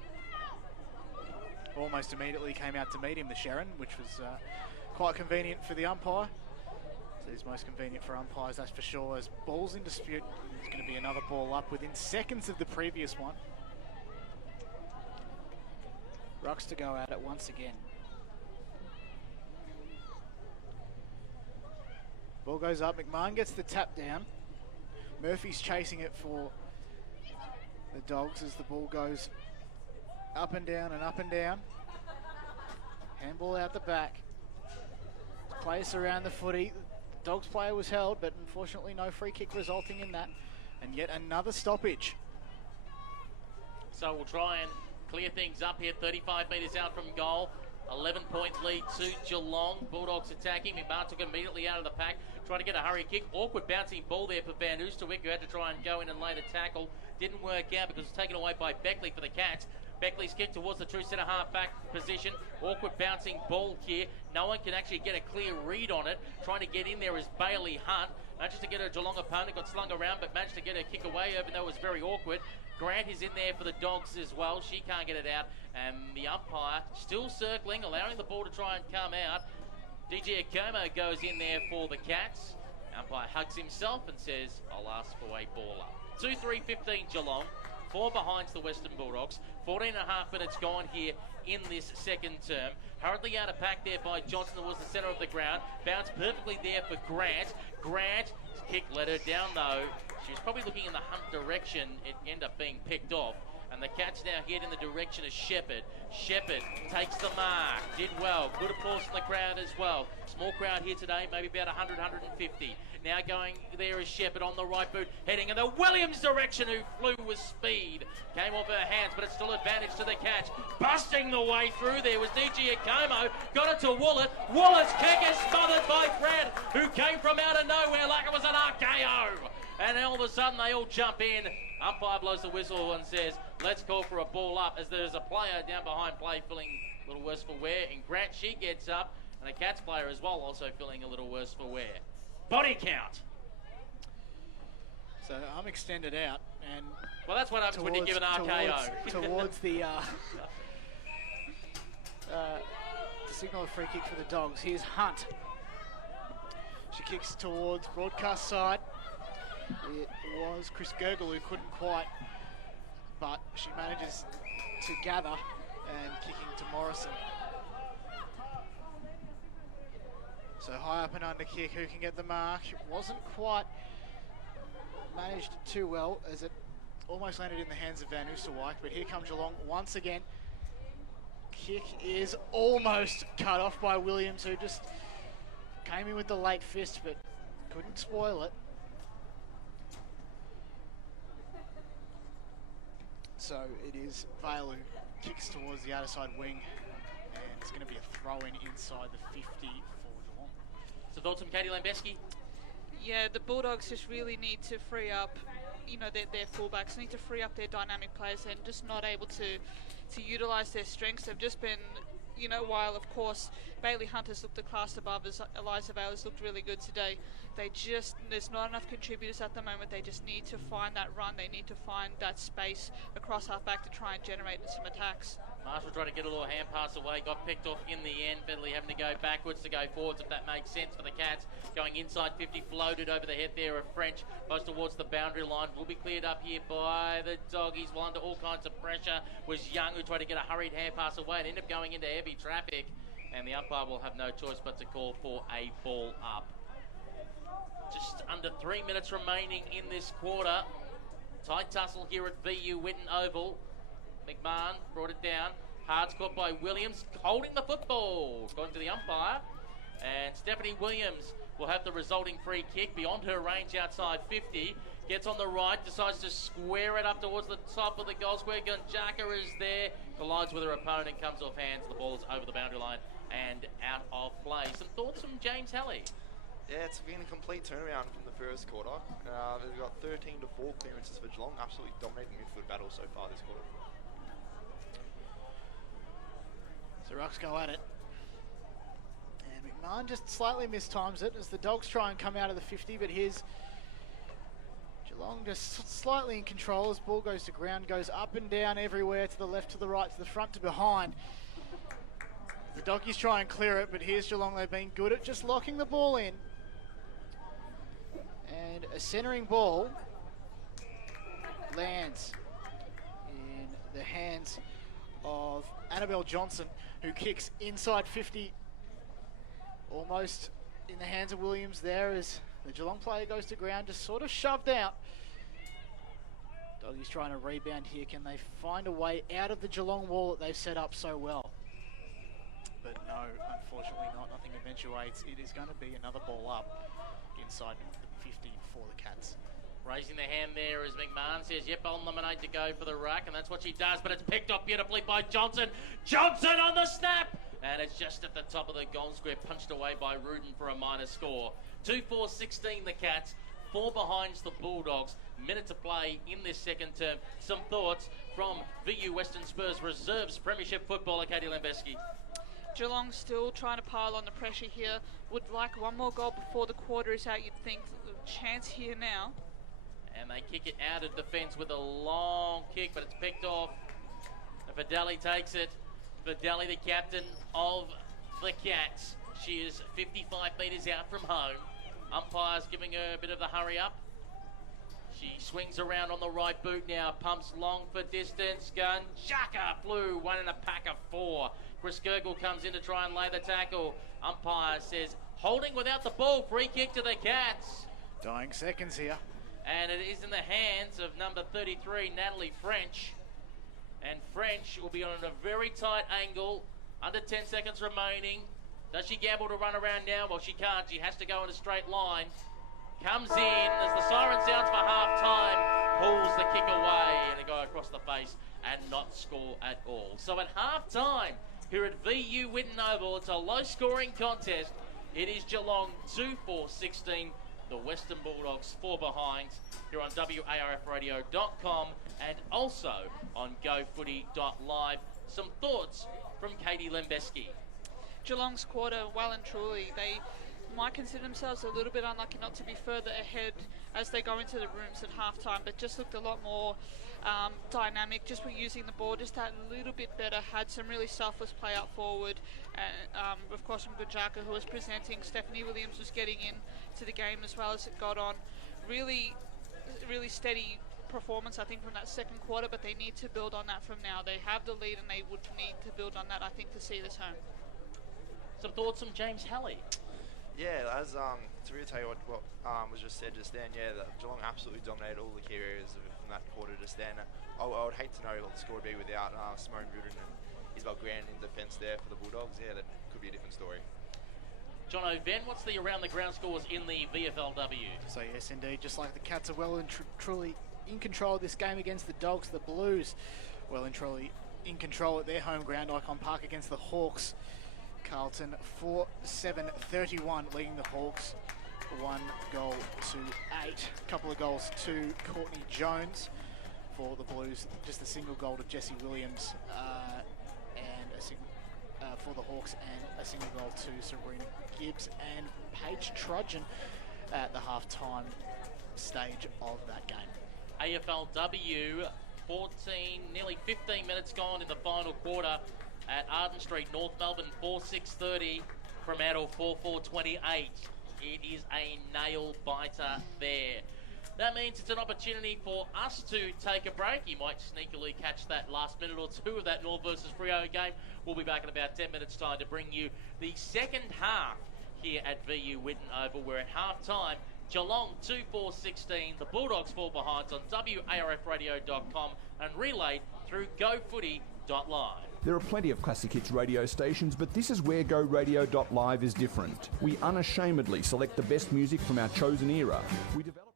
Almost immediately came out to meet him, the Sharon, which was quite convenient for the umpire. So it's most convenient for umpires, that's for sure. As ball's in dispute, there's going to be another ball up within seconds of the previous one. Rucks to go at it once again. Ball goes up, McMahon gets the tap down. Murphy's chasing it for the Dogs as the ball goes up and down and up and down. Handball out the back. Players surround the footy. The Dogs player was held, but unfortunately no free kick resulting in that. And yet another stoppage. So we'll try and clear things up here. 35 metres out from goal. 11-point lead to Geelong. Bulldogs attacking. McMahon took immediately out of the pack. Trying to get a hurry kick. Awkward bouncing ball there for Van Oosterwijk, who had to try and go in and lay the tackle. Didn't work out because it was taken away by Beckley for the Cats. Beckley's kick towards the true centre half back position. Awkward bouncing ball here. No one can actually get a clear read on it. Trying to get in there is Bailey Hunt. Managed to get a Geelong opponent, got slung around, but managed to get a kick away, even though it was very awkward. Grant is in there for the Dogs as well. She can't get it out. And the umpire still circling, allowing the ball to try and come out. DJ Akomo goes in there for the Cats. Umpire hugs himself and says, I'll ask for a ball up. 2-3-15 Geelong. 4 behind the Western Bulldogs. 14.5 minutes gone here in this second term. Hurriedly out of pack there by Johnson towards the centre of the ground. Bounced perfectly there for Grant. Grant's kick let her down though. She was probably looking in the Hunt direction. It ended up being picked off. And the Cats now head in the direction of Shepherd. Shepherd takes the mark. Did well. Good applause from the crowd as well. Small crowd here today, maybe about 100, 150. Now going there is Shepherd on the right boot, heading in the Williams direction, who flew with speed. Came off her hands, but it's still advantage to the Cats. Busting the way through there was DG Akomo. Got it to Woollett. Woolett's kick is smothered by Fred, who came from out of nowhere like it was an RKO. And all of a sudden they all jump in. Umpire blows the whistle and says, let's call for a ball up, as there's a player down behind play feeling a little worse for wear. And Grant, she gets up, and a Cats player as well, also feeling a little worse for wear. Body count. So I'm extended out, and well, that's what happens when you give an RKO. Towards the signal of free kick for the Dogs. Here's Hunt. She kicks towards broadcast side. It was Chris Gergel who couldn't quite, but she manages to gather and kicking to Morrison. So high up and under kick, who can get the mark? It wasn't quite managed too well, as it almost landed in the hands of Van Oosterwijk, but here comes Geelong once again. Kick is almost cut off by Williams, who just came in with the late fist, but couldn't spoil it. So it is Vale who kicks towards the outer side wing, and it's going to be a throw-in inside the 50 for Geelong. So thoughts from Katie Lambeski? Yeah, the Bulldogs just really need to free up, you know, their fullbacks need to free up their dynamic players, and just not able to utilise their strengths. They've just been, you know, while of course Bailey Hunt has looked a class above, as Eliza Vale has looked really good today, there's not enough contributors at the moment. They just need to find that run. They need to find that space across half-back to try and generate some attacks. Marshall tried to get a little hand pass away, got picked off in the end. Bentley having to go backwards to go forwards, if that makes sense for the Cats. Going inside 50, floated over the head there of French, goes towards the boundary line. Will be cleared up here by the Doggies, while under all kinds of pressure was Young, who tried to get a hurried hand pass away and ended up going into heavy traffic. And the umpire will have no choice but to call for a ball up. Just under 3 minutes remaining in this quarter. Tight tussle here at VU Whitten Oval. McMahon brought it down. Hard scored by Williams, holding the football, going to the umpire. And Stephanie Williams will have the resulting free kick beyond her range outside 50. Gets on the right, decides to square it up towards the top of the goal square. Gunjaka is there, collides with her opponent, comes off hands. The ball is over the boundary line and out of play. Some thoughts from James Halley? Yeah, it's been a complete turnaround from the first quarter. They've got 13-4 clearances for Geelong, absolutely dominating midfield battle so far this quarter. So Rucks go at it. And McMahon just slightly mistimes it as the Dogs try and come out of the 50, but here's Geelong just slightly in control as ball goes to ground, goes up and down everywhere, to the left, to the right, to the front, to behind. The Doggies try and clear it, but here's Geelong. They've been good at just locking the ball in. And a centering ball lands in the hands of Annabelle Johnson, who kicks inside 50, almost in the hands of Williams there, as the Geelong player goes to ground, just sort of shoved out. Doggies trying to rebound here. Can they find a way out of the Geelong wall that they've set up so well? But no, unfortunately not. Nothing eventuates. It is going to be another ball up inside the 50 for the Cats. Raising the hand there as McMahon says, yep, I'll nominate to go for the ruck, and that's what she does, but it's picked up beautifully by Johnson. Johnson on the snap! And it's just at the top of the goal square, punched away by Rudin for a minor score. 2-4-16 the Cats, 4 behind the Bulldogs. Minute to play in this second term. Some thoughts from VU Western Spurs reserves premiership footballer Katie Lambeski. Geelong still trying to pile on the pressure here. Would like one more goal before the quarter is out, you'd think. Chance here now. And they kick it out of defence with a long kick, but it's picked off. Fideli takes it. Fideli, the captain of the Cats. She is 55 metres out from home. Umpire's giving her a bit of the hurry up. She swings around on the right boot now, pumps long for distance. Gunjaka flew, one in a pack of 4. Chris Gergel comes in to try and lay the tackle. Umpire says, holding without the ball, free kick to the Cats. Dying seconds here. And it is in the hands of number 33, Natalie French. And French will be on a very tight angle. Under 10 seconds remaining. Does she gamble to run around now? Well, she can't. She has to go in a straight line. Comes in as the siren sounds for half-time. Pulls the kick away and a go across the face and not score at all. So at half-time here at VU Whitten Oval, it's a low-scoring contest. It is Geelong 2-4-16. The Western Bulldogs 4 behind here on WARFradio.com and also on GoFooty.live. Some thoughts from Katie Lembeski. Geelong's quarter, well and truly, they might consider themselves a little bit unlucky not to be further ahead as they go into the rooms at halftime, but just looked a lot more dynamic, just were using the ball just that little bit better, had some really selfless play up forward, and of course from Gujaka, who was presenting. Stephanie Williams was getting in to the game as well as it got on. Really steady performance, I think, from that second quarter, but they need to build on that from now. They have the lead and they would need to build on that, I think, to see this home. Some thoughts from James Halley. Yeah, as to really tell you what was just said just then, yeah, that Geelong absolutely dominated all the key areas from that quarter just then. I would hate to know what the score would be without Simone Budin and Isabel Grand in defence there for the Bulldogs. Yeah, that could be a different story. John O'Ven, what's the around-the-ground scores in the VFLW? So yes, indeed, just like the Cats are well and truly in control of this game against the Dogs, the Blues well and truly in control at their home ground, Icon Park, against the Hawks. Carlton 4-7-31 leading the Hawks 1 goal to 8. A couple of goals to Courtney Jones for the Blues, just a single goal to Jessie Williams for the Hawks, and a single goal to Serena Gibbs and Paige Trudgeon at the half-time stage of that game. AFLW, 14, nearly 15 minutes gone in the final quarter at Arden Street, North Melbourne, 4-6-30, Fremantle 4-4-28. It is a nail-biter there. That means it's an opportunity for us to take a break. You might sneakily catch that last minute or two of that North versus Freo game. We'll be back in about 10 minutes' time to bring you the second half here at VU Whitten Oval, where at half-time, Geelong 2-4-16, the Bulldogs fall behind on WARFradio.com and relayed through GoFooty.live. There are plenty of classic hits radio stations, but this is where GoRadio.live is different. We unashamedly select the best music from our chosen era. We develop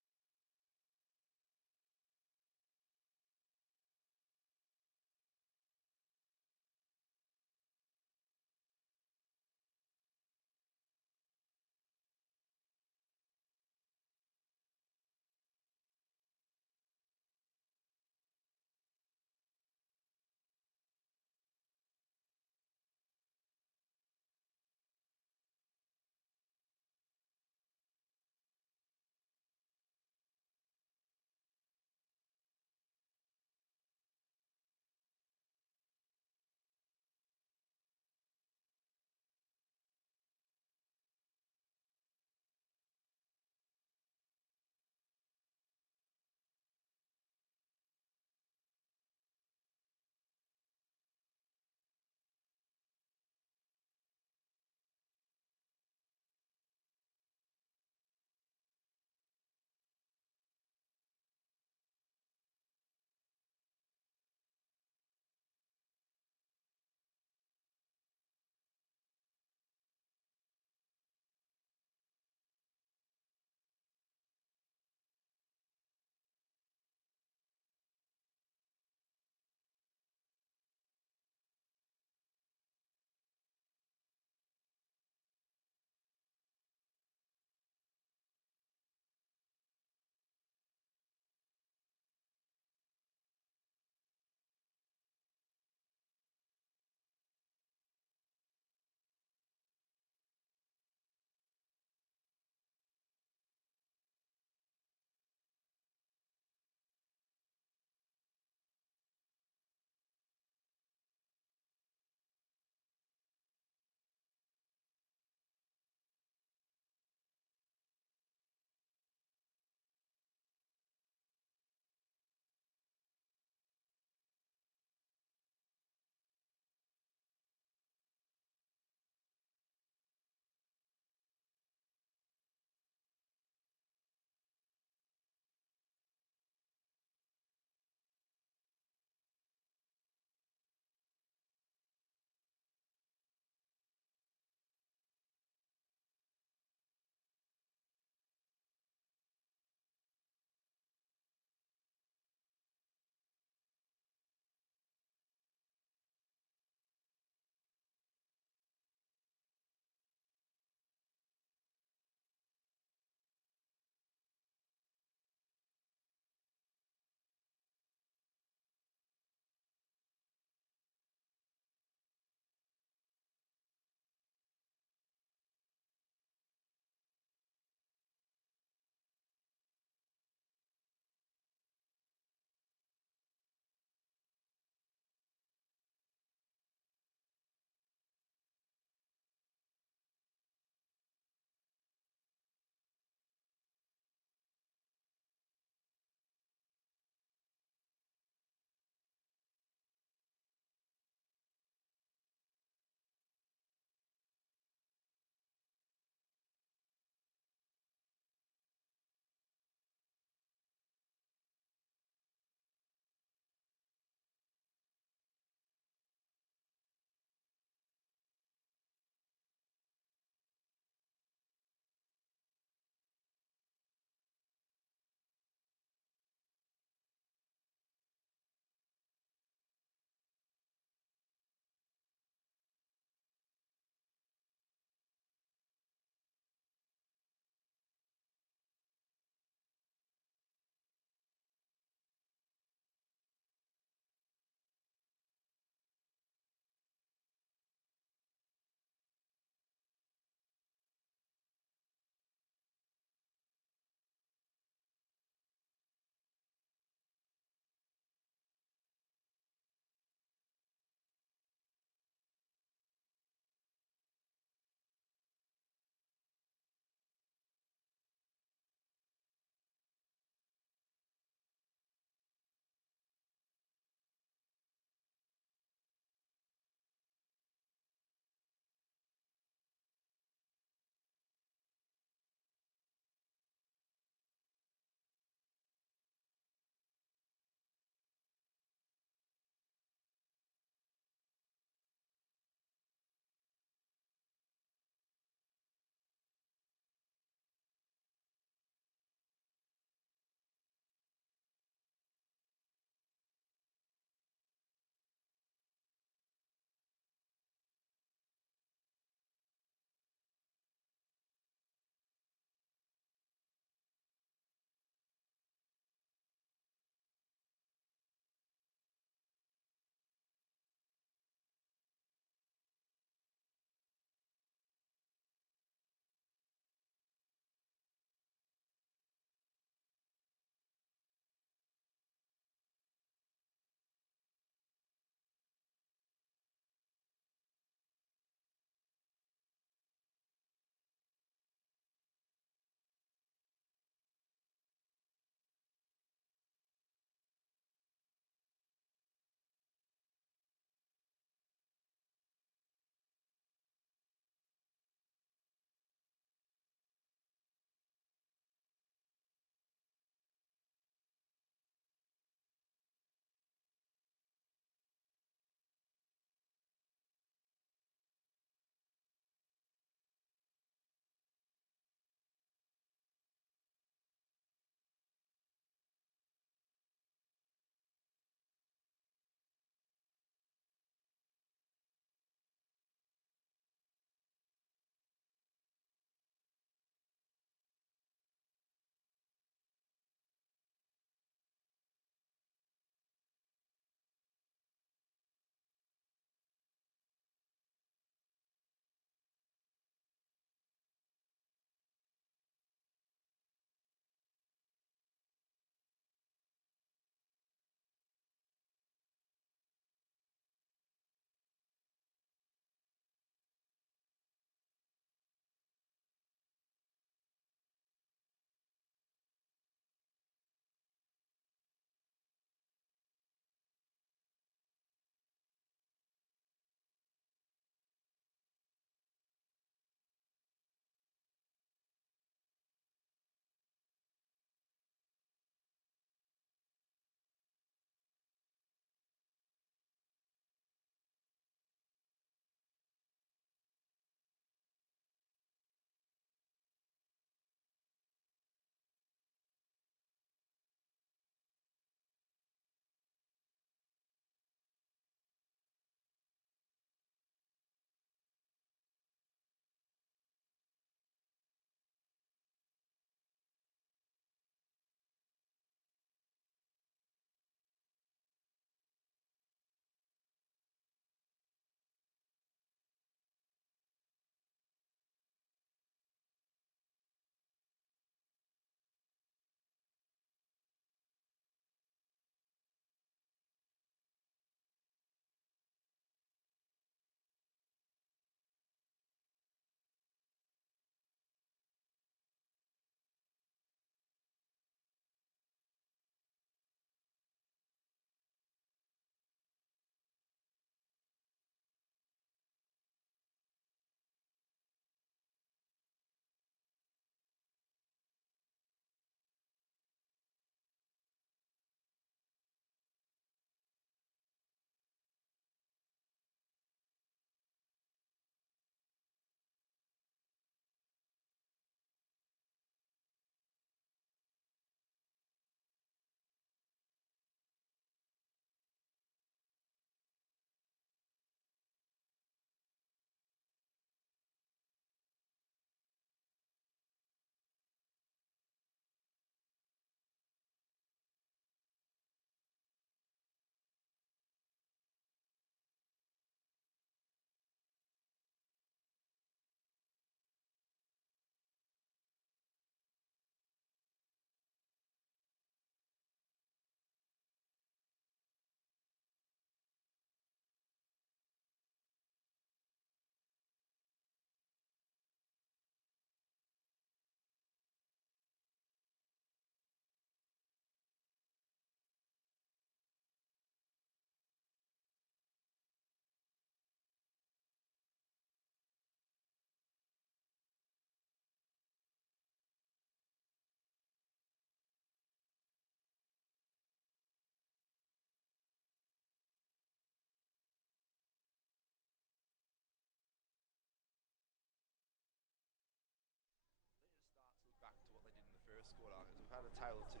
quarter. We've had a tale of two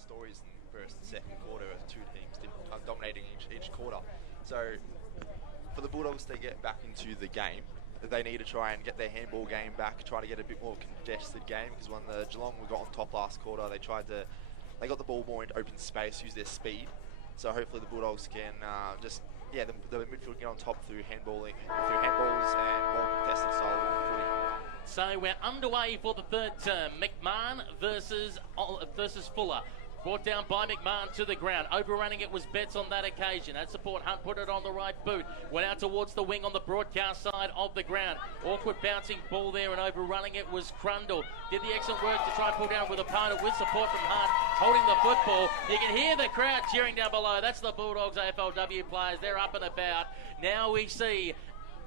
stories in the first and second quarter as two teams dominating each quarter. So for the Bulldogs to get back into the game, they need to try and get their handball game back, try to get a bit more congested game, because when the Geelong got on top last quarter, they got the ball more in open space, use their speed. So hopefully the Bulldogs can the midfield get on top through handballs and more contested style of footy. So we're underway for the third term. McMahon versus Fuller. Brought down by McMahon to the ground. Overrunning it was Betts on that occasion. At support, Hunt put it on the right boot. Went out towards the wing on the broadcast side of the ground. Awkward bouncing ball there, and overrunning it was Crundle. Did the excellent work to try and pull down with opponent with support from Hunt, holding the football. You can hear the crowd cheering down below. That's the Bulldogs AFLW players. They're up and about. Now we see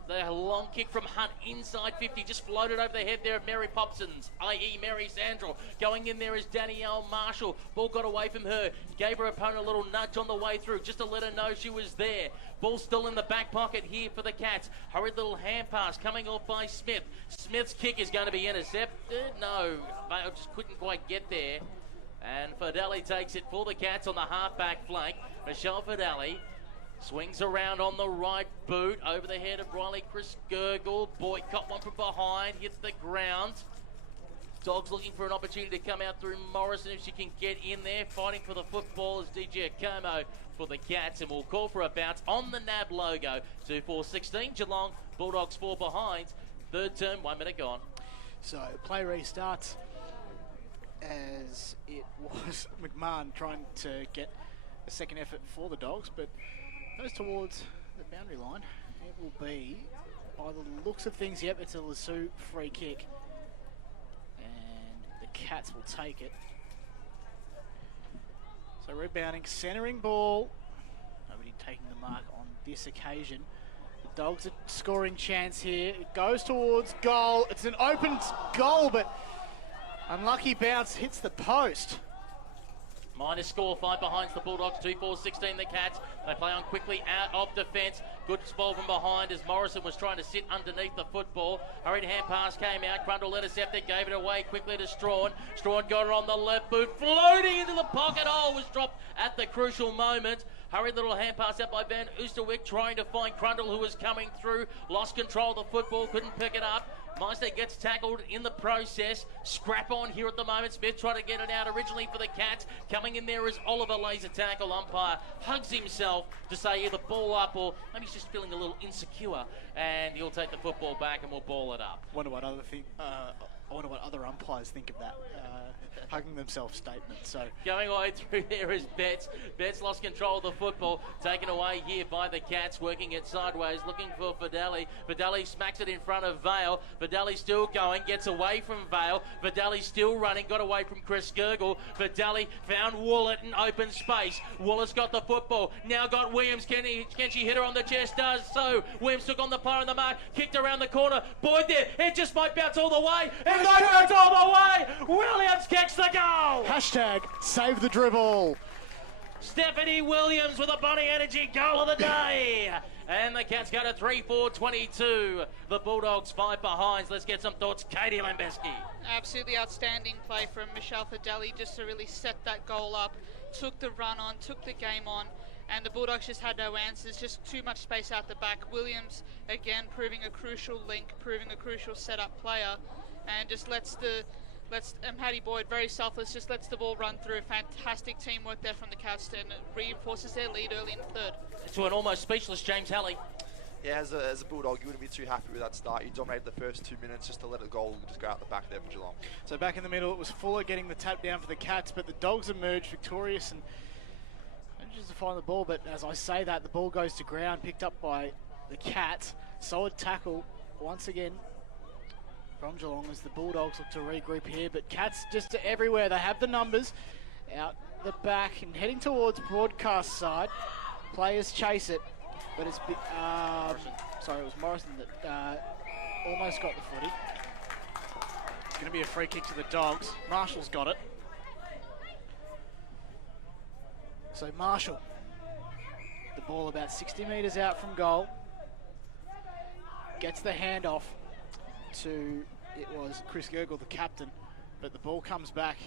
the long kick from Hunt inside 50, just floated over the head there of Mary Popsons, i.e. Mary Sandrell. Going in there is Danielle Marshall. Ball got away from her. Gave her opponent a little nudge on the way through, just to let her know she was there. Ball still in the back pocket here for the Cats. Hurried little hand pass coming off by Smith. Smith's kick is going to be intercepted. No, they just couldn't quite get there. And Fideli takes it for the Cats on the half-back flank. Michelle Fideli swings around on the right boot, over the head of Riley Chris Gurgle. Boyd got one from behind, hit the ground. Dogs looking for an opportunity to come out through Morrison if she can get in there. Fighting for the football is DJ Como for the Cats, and we'll call for a bounce on the NAB logo. 2-4-16, Geelong, Bulldogs 4 behind. Third term, 1 minute gone. So play restarts as it was McMahon trying to get a second effort for the Dogs, but goes towards the boundary line. It will be, by the looks of things, yep, it's a Lassou free kick. And the Cats will take it. So rebounding, centering ball. Nobody taking the mark on this occasion. The Dogs a scoring chance here. It goes towards goal. It's an open goal, but unlucky bounce hits the post. Minus score, 5 behind the Bulldogs, 2-4-16 the Cats. They play on quickly out of defence. Good ball from behind as Morrison was trying to sit underneath the football. Hurried hand pass came out. Crundle intercepted, gave it away quickly to Strawn. Strawn got it on the left boot, floating into the pocket. Oh, was dropped at the crucial moment. Hurried little hand pass out by Van Oosterwyk, trying to find Crundle, who was coming through. Lost control of the football, couldn't pick it up. Meister gets tackled in the process. Scrap on here at the moment. Smith tried to get it out originally for the Cats. Coming in there is Oliver, lays a tackle. Umpire hugs himself to say either ball up or maybe he's just feeling a little insecure. And he'll take the football back and we'll ball it up. I wonder what other umpires think of that hugging themselves statement. So going all the way through there is Betts. Betts lost control of the football, taken away here by the Cats, working it sideways, looking for Fideli. Fideli smacks it in front of Vale. Fideli still going, gets away from Vale. Fideli still running, got away from Chris Gurgle. Fideli found Woollett in open space. Woolett's got the football, now got Williams. Can she hit her on the chest? Does so. Williams took on the player on the mark, kicked around the corner. Boyd there, it just might bounce all the way. It might bounce all the way. Williams kicks the goal. Hashtag save the dribble. Stephanie Williams with a Bonnie Energy goal of the day. And the Cats go to 3-4-22. The Bulldogs 5 behind. Let's get some thoughts. Katie Lambeski. Absolutely outstanding play from Michelle Fideli just to really set that goal up. Took the run on, took the game on. And the Bulldogs just had no answers, just too much space out the back. Williams, again, proving a crucial link, proving a crucial setup player. And just and Paddy Boyd, very selfless, just lets the ball run through. Fantastic teamwork there from the Cats, and it reinforces their lead early in the third. To an almost speechless James Halley. Yeah, as a Bulldog, you wouldn't be too happy with that start. You dominated the first 2 minutes just to let a goal just go out the back there for Geelong. So back in the middle, it was Fuller getting the tap down for the Cats, but the Dogs emerged victorious and manages to find the ball. But as I say that, the ball goes to ground, picked up by the Cats. Solid tackle once again from Geelong as the Bulldogs look to regroup here, but Cats just everywhere. They have the numbers out the back and heading towards broadcast side. Players chase it, but it's it was Morrison that almost got the footy. It's going to be a free kick to the Dogs. Marshall's got it. So Marshall, the ball about 60 metres out from goal, gets the handoff to, it was Chris Gurgle, the captain, but the ball comes back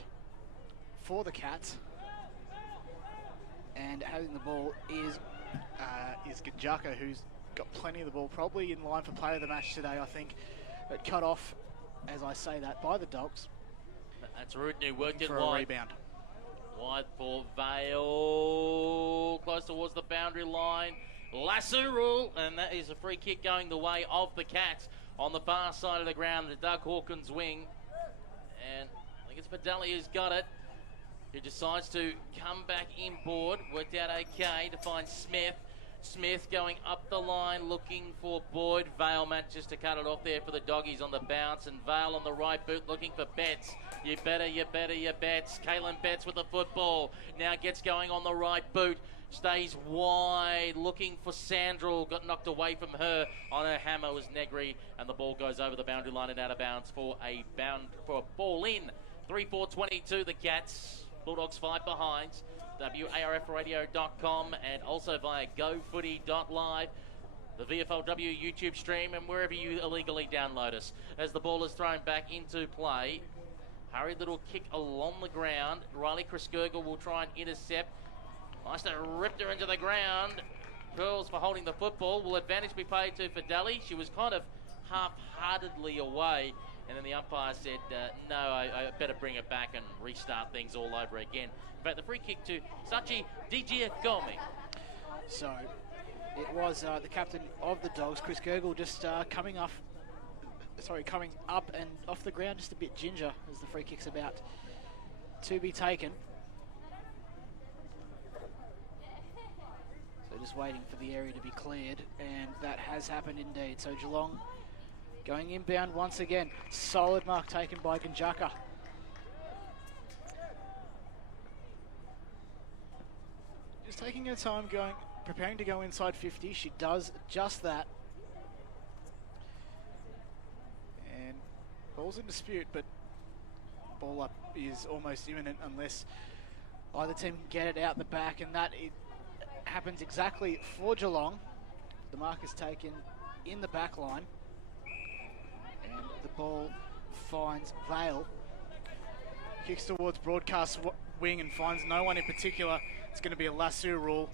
for the Cats. And having the ball is Ginjaka, who's got plenty of the ball, probably in line for player of the match today, I think. But cut off, as I say that, by the Dogs. That's Rudin who worked it for a wide. rebound. Wide for Vale, close towards the boundary line. Lasso rule, and that is a free kick going the way of the Cats on the far side of the ground, the Doug Hawkins wing. And I think it's Fideli who's got it, who decides to come back inboard. Worked out okay to find Smith. Smith going up the line looking for Boyd. Vale manages to cut it off there for the Doggies on the bounce, and Vale on the right boot looking for Betts. You better, Betts. Kaylin Betts with the football. Now gets going on the right boot. Stays wide, looking for Sandrell. Got knocked away from her. On her hammer was Negri, and the ball goes over the boundary line and out of bounds for a ball in. 3-4-22 the Cats. Bulldogs 5 behind. WARFradio.com and also via GoFooty.live. The VFLW YouTube stream and wherever you illegally download us. As the ball is thrown back into play. Hurried little kick along the ground. Riley Chrisgergel will try and intercept. Meister ripped her into the ground. Pearls for holding the football. Will advantage be paid to Fideli? She was kind of half-heartedly away. And then the umpire said, no, I better bring it back and restart things all over again. In fact, the free kick to Sachi Digiakomi. So it was the captain of the Dogs, Chris Gergel, just coming up and off the ground just a bit ginger as the free kick's about to be taken. So just waiting for the area to be cleared, and that has happened indeed. So Geelong going inbound once again. Solid mark taken by Ginjaka. Just taking her time preparing to go inside 50. She does just that. And ball's in dispute, but ball up is almost imminent unless either team can get it out the back, and that it happens exactly for Geelong. The mark is taken in the back line. And the ball finds Vale. Kicks towards broadcast wing and finds no one in particular. It's going to be a lasso rule.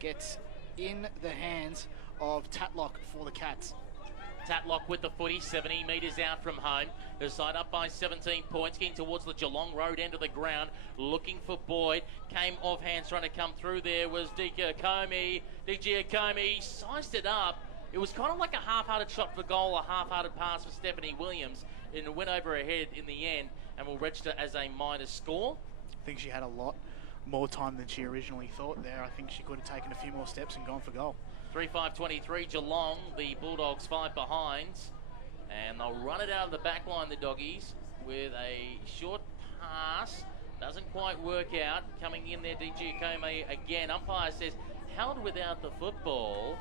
Gets in the hands of Tatlock for the Cats. Tatlock with the footy, 70 metres out from home. They're side up by 17 points, getting towards the Geelong Road end of the ground, looking for Boyd. Came off hands, trying to come through there was Digiakomi. Digiakomi sized it up. It was kind of like a half-hearted shot for goal, a half-hearted pass for Stephanie Williams, and it went over her head in the end and will register as a minus score. I think she had a lot more time than she originally thought there. I think she could have taken a few more steps and gone for goal. 3-5-23 Geelong, the Bulldogs 5 behind, and they'll run it out of the back line, the Doggies, with a short pass. Doesn't quite work out. Coming in there, Digiakomi again. Umpire says held without the football.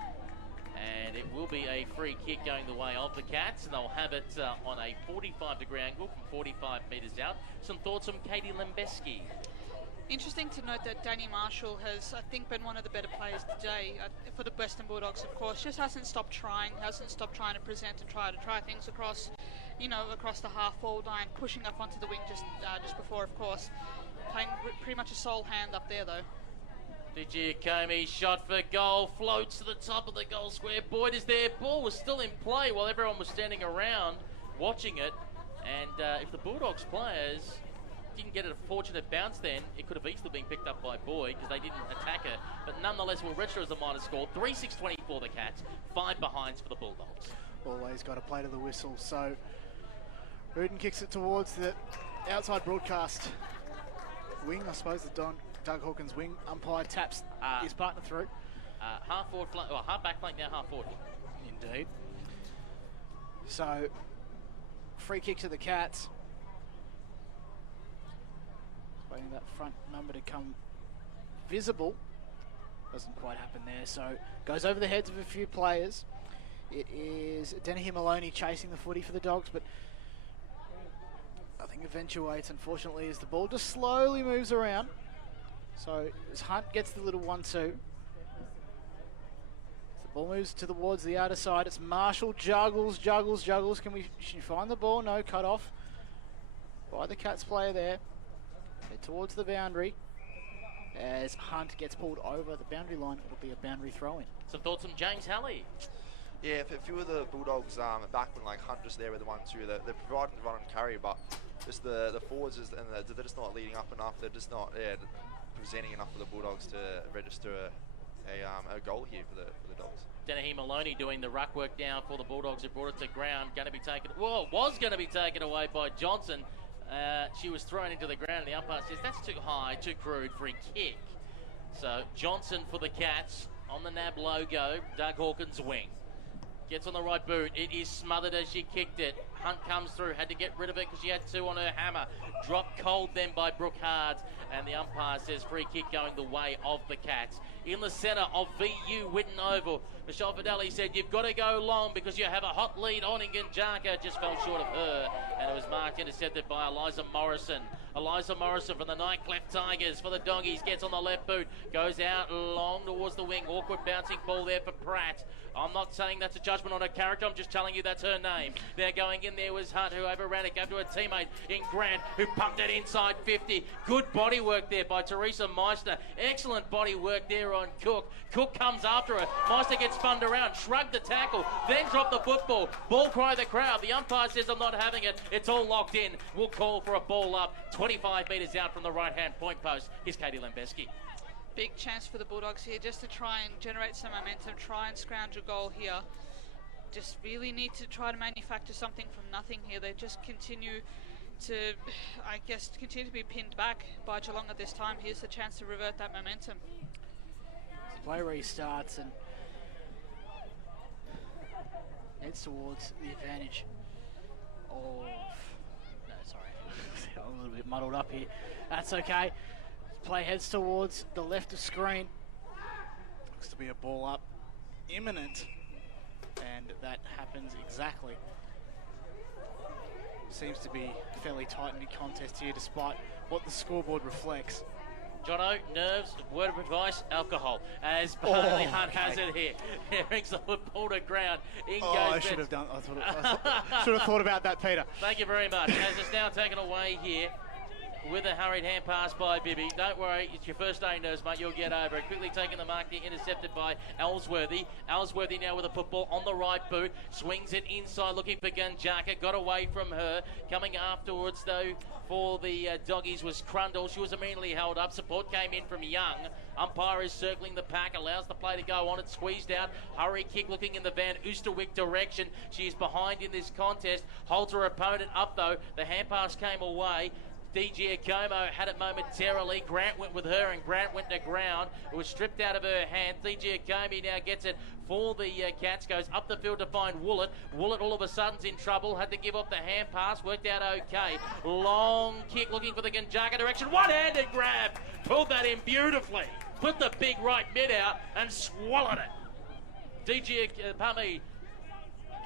And it will be a free kick going the way of the Cats, and they'll have it on a 45-degree angle from 45 metres out. Some thoughts from Katie Lembeski. Interesting to note that Danny Marshall has, I think, been one of the better players today for the Western Bulldogs, of course. Just hasn't stopped trying to present and try things across the half-forward line, pushing up onto the wing just before, of course. Playing pretty much a sole hand up there, though. Digiakomi shot for goal, floats to the top of the goal square. Boyd is there. Ball was still in play while everyone was standing around watching it. And if the Bulldogs players didn't get a fortunate bounce then, it could have easily been picked up by Boyd because they didn't attack her. But nonetheless, will register as a minor score. 3-6-24 the Cats, 5 behinds for the Bulldogs. Always got to play to the whistle. So Rudin kicks it towards the outside broadcast wing, I suppose, the Doug Hawkins wing. Umpire taps his partner through. Half back flank, now half forward. Indeed. So, free kick to the Cats. Waiting that front number to come visible. Doesn't quite happen there. So, goes over the heads of a few players. It is Dennehy Maloney chasing the footy for the Dogs, but nothing eventuates, unfortunately, as the ball just slowly moves around. So as Hunt gets the little 1-2. The ball moves towards the outer side. It's Marshall, juggles. Can she find the ball? No, cut off by the Cats player there. Head towards the boundary. As Hunt gets pulled over the boundary line, it'll be a boundary throw-in. Some thoughts from James Halley. Yeah, if a few of the Bulldogs back when like Hunt just there with the 1-2, they're providing the run and carry, but just the forwards they're just not leading up enough. They're just not presenting enough for the Bulldogs to register a goal here for the Dogs. Denahee Maloney doing the ruck work down for the Bulldogs, who brought it to ground. Was going to be taken away by Johnson. She was thrown into the ground, and the umpire says that's too high, too crude, free kick. So Johnson for the Cats on the NAB logo. Doug Hawkins' wing. Gets on the right boot. It is smothered as she kicked it. Hunt comes through. Had to get rid of it because she had 2 on her hammer. Dropped cold then by Brooke Hards. And the umpire says free kick going the way of the Cats. In the centre of VU Whitten Oval, Michelle Fideli said, you've got to go long because you have a hot lead on in Gunjaka. Just fell short of her. And it was marked intercepted by Eliza Morrison. Eliza Morrison from the Nightclef Tigers for the Doggies. Gets on the left boot. Goes out long towards the wing. Awkward bouncing ball there for Pratt. I'm not saying that's a judgment on her character. I'm just telling you that's her name. They're going in there was Hunt, who overran it, gave to her teammate in Grant, who pumped it inside 50. Good body work there by Teresa Meister. Excellent body work there on Cook. Cook comes after her. Meister gets spun around, shrugged the tackle, then dropped the football. Ball cry the crowd. The umpire says, I'm not having it. It's all locked in. We'll call for a ball up 25 metres out from the right-hand point post. Here's Katie Lambeski. Big chance for the Bulldogs here just to try and generate some momentum, try and scrounge a goal here. Just really need to try to manufacture something from nothing here. They just continue to, I guess, continue to be pinned back by Geelong at this time. Here's the chance to revert that momentum. The play restarts and heads towards the advantage of... No, sorry. I'm a little bit muddled up here. That's okay. Play heads towards the left of screen. Looks to be a ball up imminent, and that happens exactly. Seems to be a fairly tight-knit contest here despite what the scoreboard reflects. Jono, nerves, word of advice, alcohol. As Barley Hunt has it here. He brings the football to ground. In goes I should have done. I should have thought about that, Peter. Thank you very much. As it's now taken away here with a hurried hand pass by Bibby. Don't worry, it's your first day, nurse, mate. You'll get over it. Quickly taking the mark there, intercepted by Ellsworthy. Ellsworthy now with a football on the right boot. Swings it inside, looking for Gunjaka. Got away from her. Coming afterwards, though, for the Doggies was Crundle. She was immediately held up. Support came in from Young. Umpire is circling the pack, allows the play to go on. It's squeezed out. Hurry kick looking in the Van Oosterwyk direction. She is behind in this contest. Holds her opponent up, though. The hand pass came away. DG Akomo had it momentarily. Grant went with her and Grant went to ground. It was stripped out of her hand. DG Akomo now gets it for the Cats. Goes up the field to find Woollett. Woollett all of a sudden's in trouble. Had to give off the hand pass. Worked out okay. Long kick looking for the Gunjaka direction. One-handed grab. Pulled that in beautifully. Put the big right mid out and swallowed it.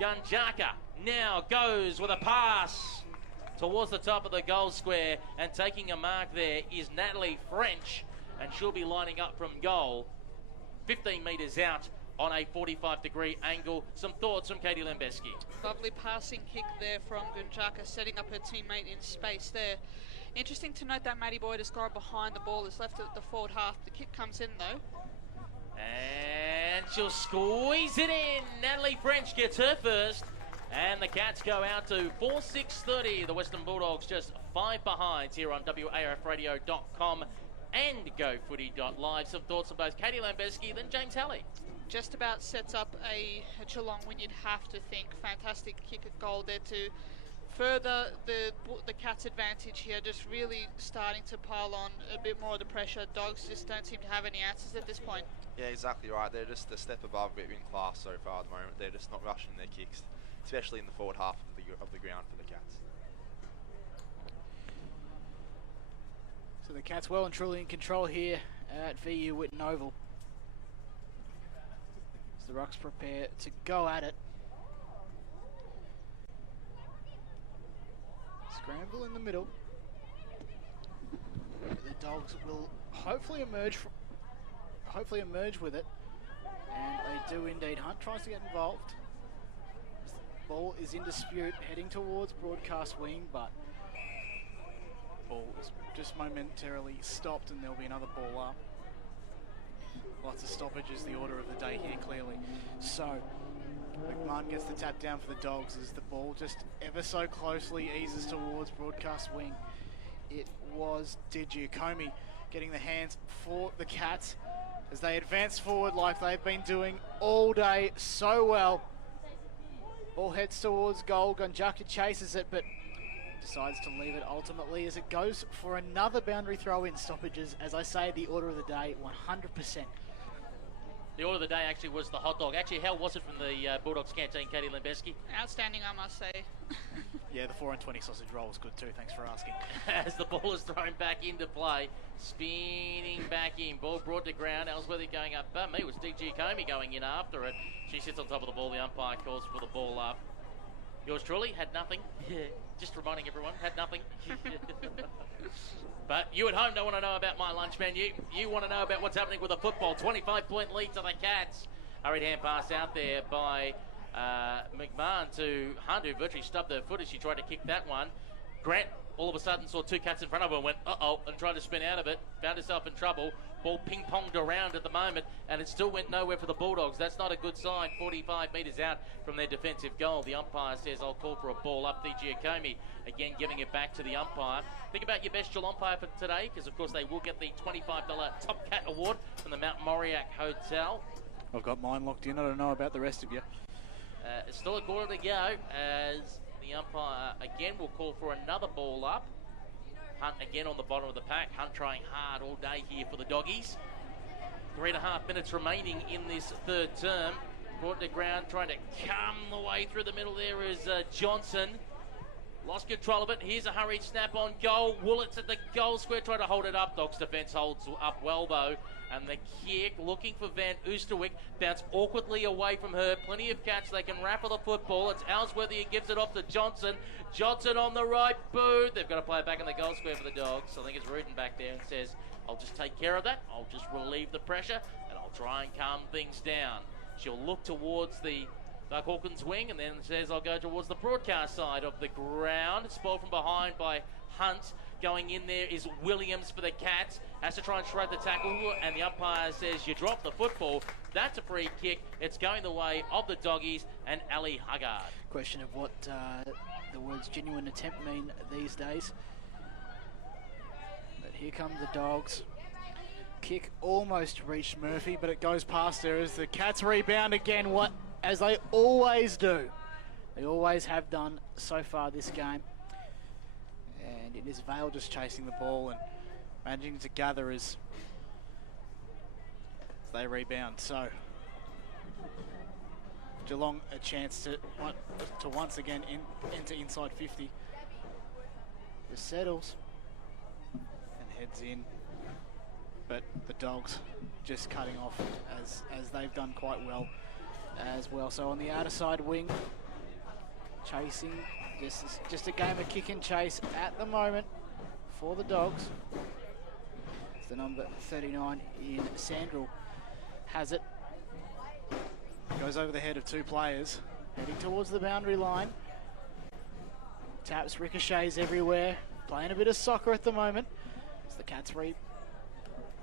Gunjaka now goes with a pass towards the top of the goal square, and taking a mark there is Natalie French, and she'll be lining up from goal 15 metres out on a 45-degree angle. Some thoughts from Katie Lambeski. Lovely passing kick there from Gunjaka, setting up her teammate in space there. Interesting to note that Maddie Boyd has scored behind the ball, is left at the forward half. The kick comes in though. And she'll squeeze it in. Natalie French gets her first. And the Cats go out to 4-6-30. The Western Bulldogs just 5 behinds here on WAFradio.com and GoFooty.live. Some thoughts on both Katie Lambeski, then James Halley. Just about sets up a Geelong win, you'd have to think. Fantastic kick at goal there to further the Cats' advantage here. Just really starting to pile on a bit more of the pressure. Dogs just don't seem to have any answers at this point. Yeah, exactly right. They're just a step above in class so far at the moment. They're just not rushing their kicks, especially in the forward half of the ground for the Cats. So the Cats well and truly in control here at VU Whitten Oval. As the Rucks prepare to go at it. Scramble in the middle. The Dogs will hopefully emerge with it, and they do indeed. Hunt tries to get involved. Ball is in dispute, heading towards broadcast wing, but ball is just momentarily stopped, and there'll be another ball up. Lots of stoppages, the order of the day here, clearly. So, McMahon gets the tap down for the Dogs as the ball just ever so closely eases towards broadcast wing. It was Digiacomi getting the hands for the Cats as they advance forward like they've been doing all day so well. Ball heads towards goal. Gonjaka chases it, but decides to leave it ultimately as it goes for another boundary throw in. Stoppages, as I say, the order of the day, 100%. The order of the day actually was the hot dog. Actually, how was it from the Bulldogs canteen, Katie Lembeski? Outstanding, I must say. Yeah, the 4 and 20 sausage roll was good too. Thanks for asking. As the ball is thrown back into play, spinning back in. Ball brought to ground. Ellsworthy going up. It was Digiacomi going in after it. She sits on top of the ball. The umpire calls for the ball up. Yours truly had nothing. Just reminding everyone, had nothing. But you at home don't want to know about my lunch menu. You want to know about what's happening with the football. 25-point lead to the Cats. Hurried hand pass out there by McMahon to Hunt, who virtually stubbed her foot as she tried to kick that one. Grant all of a sudden saw 2 Cats in front of her and went, uh-oh, and tried to spin out of it. Found herself in trouble. Ball ping-ponged around at the moment, and it still went nowhere for the Bulldogs. That's not a good sign. 45 metres out from their defensive goal. The umpire says, I'll call for a ball up. Digiacomi again giving it back to the umpire. Think about your best Geelong umpire for today, because of course they will get the $25 Top Cat Award from the Mount Moriac Hotel. I've got mine locked in. I don't know about the rest of you. It's still a quarter to go as the umpire again will call for another ball up. Hunt again on the bottom of the pack. Hunt trying hard all day here for the Doggies. 3.5 minutes remaining in this third term. Brought to ground, trying to come the way through the middle there is Johnson. Lost control of it. Here's a hurried snap on goal. Woolett's at the goal square, trying to hold it up. Dogs defence holds up well though. And the kick, looking for Van Oosterwyk, bounced awkwardly away from her. Plenty of Cats, they can raffle the football. It's Ellsworthy who gives it off to Johnson. Johnson on the right boot. They've got to play it back in the goal square for the Dogs. I think it's Rudin back there and says, I'll just take care of that. I'll just relieve the pressure and I'll try and calm things down. She'll look towards the Doug Hawkins wing and then says, I'll go towards the broadcast side of the ground. Spoiled from behind by Hunt. Going in there is Williams for the Cats. Has to try and shred the tackle, and the umpire says, you drop the football. That's a free kick. It's going the way of the Doggies and Ali Huggard. Question of what the words genuine attempt mean these days. But here come the Dogs. Kick almost reached Murphy, but it goes past her as the Cats rebound again, as they always do. They always have done so far this game. And it is Vale just chasing the ball and managing to gather as they rebound. So Geelong a chance to once again enter inside 50. Just settles and heads in, but the Dogs just cutting off as they've done quite well as well. So on the outer side wing, chasing. This is just a game of kick and chase at the moment for the Dogs. It's the number 39 in Sandrell. Has it. Goes over the head of 2 players. Heading towards the boundary line. Taps, ricochets everywhere. Playing a bit of soccer at the moment. As the Cats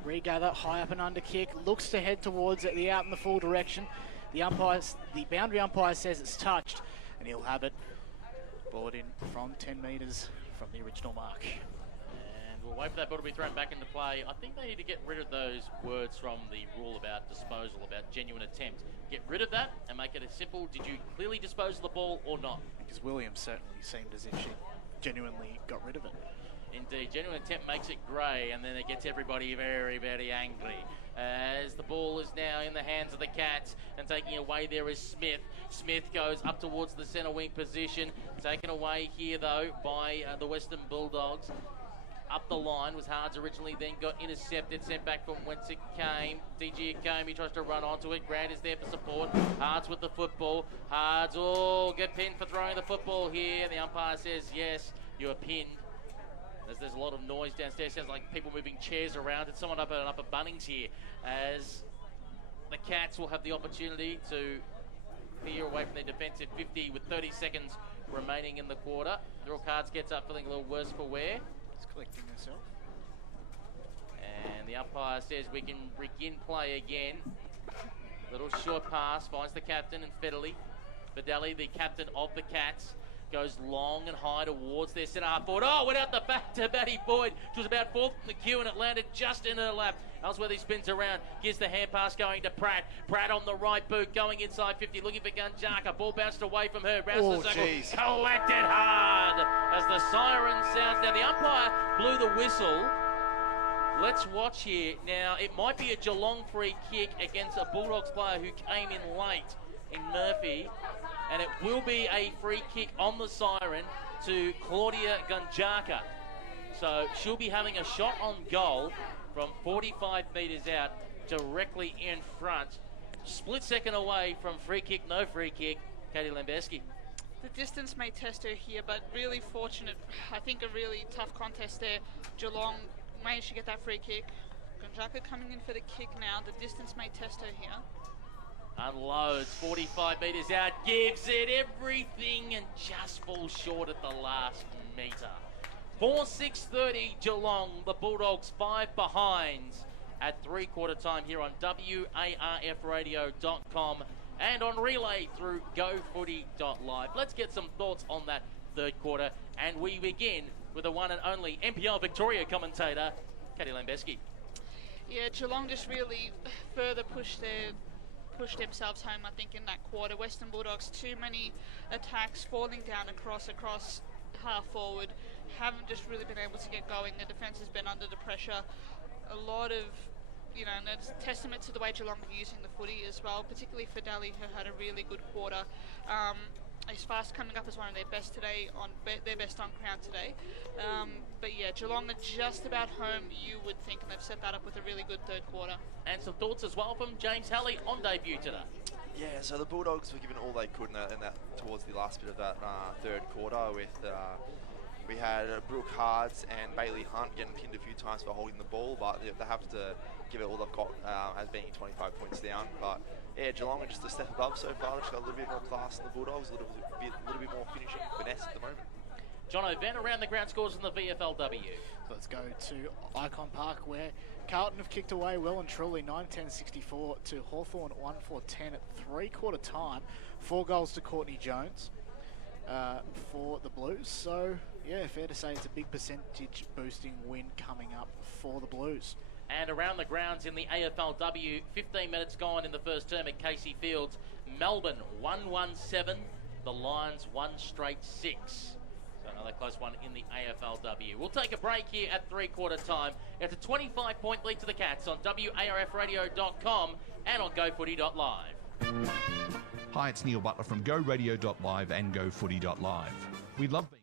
regather, high up and under kick. Looks to head towards it, the out in the full direction. The boundary umpire says it's touched, and he'll have it. Ball in from 10 metres from the original mark. And we'll wait for that ball to be thrown back into play. I think they need to get rid of those words from the rule about disposal, about genuine attempt. Get rid of that and make it as simple, did you clearly dispose of the ball or not? Because Williams certainly seemed as if she genuinely got rid of it. Indeed, genuine attempt makes it grey, and then it gets everybody very, very angry. As the ball is now in the hands of the Cats, and taking away there is Smith. Smith goes up towards the centre wing position, taken away here though by the Western Bulldogs. Up the line was Hards originally, then got intercepted, sent back from whence it came. Digiacomi tries to run onto it. Grant is there for support. Hards with the football. Hards, get pinned for throwing the football here. The umpire says, yes, you are pinned. As there's a lot of noise downstairs, sounds like people moving chairs around. It's someone up at Upper Bunnings here, as the Cats will have the opportunity to clear away from their defensive 50 with 30 seconds remaining in the quarter. Daryl Cards gets up feeling a little worse for wear. It's collecting herself. And the umpire says we can begin play again. Little short pass, finds the captain and Federley. Federley, the captain of the Cats, goes long and high towards their centre half forward. Oh, went out the back to Maddie Boyd. She was about fourth in the queue and it landed just in her lap. Ellsworthy spins around, gives the hand pass going to Pratt. Pratt on the right boot, going inside 50, looking for Gunjaka. Ball bounced away from her, rounds the circle, collected hard as the siren sounds. Now the umpire blew the whistle. Let's watch here. Now, it might be a Geelong free kick against a Bulldogs player who came in late in Murphy. And it will be a free kick on the siren to Claudia Gunjaka. So she'll be having a shot on goal from 45 metres out, directly in front. Split second away from free kick, no free kick, Katie Lambeski. The distance may test her here, but really fortunate. I think a really tough contest there. Geelong managed to get that free kick. Gunjaka coming in for the kick now. The distance may test her here. Unloads, 45 metres out, gives it everything and just falls short at the last metre. 4:6:30 Geelong, the Bulldogs 5 behind at three-quarter time here on WARFradio.com and on relay through GoFooty.live. Let's get some thoughts on that third quarter, and we begin with the one and only NPL Victoria commentator, Katie Lambeski. Yeah, Geelong just really further pushed themselves home, I think, in that quarter. Western Bulldogs, too many attacks falling down across half forward. Haven't just really been able to get going. The defence has been under the pressure. A lot of, and it's testament to the way Geelong are using the footy as well, particularly Federley, who had a really good quarter. Is fast coming up as one of their best today, their best on ground today. But yeah, Geelong are just about home, you would think, and they've set that up with a really good third quarter. And some thoughts as well from James Halley on debut today. Yeah, so the Bulldogs were given all they could in that towards the last bit of that third quarter with we had Brooke Hards and Bailey Hunt getting pinned a few times for holding the ball, but they have to give it all they've got as being 25 points down. But yeah, Geelong are just a step above so far. They've just got a little bit more class than the Bulldogs, a little bit more finishing finesse at the moment. John O'Van around the ground scores in the VFLW. Let's go to Icon Park, where Carlton have kicked away well and truly 9-10-64 to Hawthorn 1-4-10 at three-quarter time. 4 goals to Courtney Jones for the Blues. So, yeah, fair to say it's a big percentage boosting win coming up for the Blues. And around the grounds in the AFLW, 15 minutes gone in the first term at Casey Fields. Melbourne 1-1-7, the Lions 1 straight 6. So another close one in the AFLW. We'll take a break here at three-quarter time. It's a 25-point lead to the Cats on WARFradio.com and on GoFooty.live. Hi, it's Neil Butler from GoRadio.live and GoFooty.live. We love being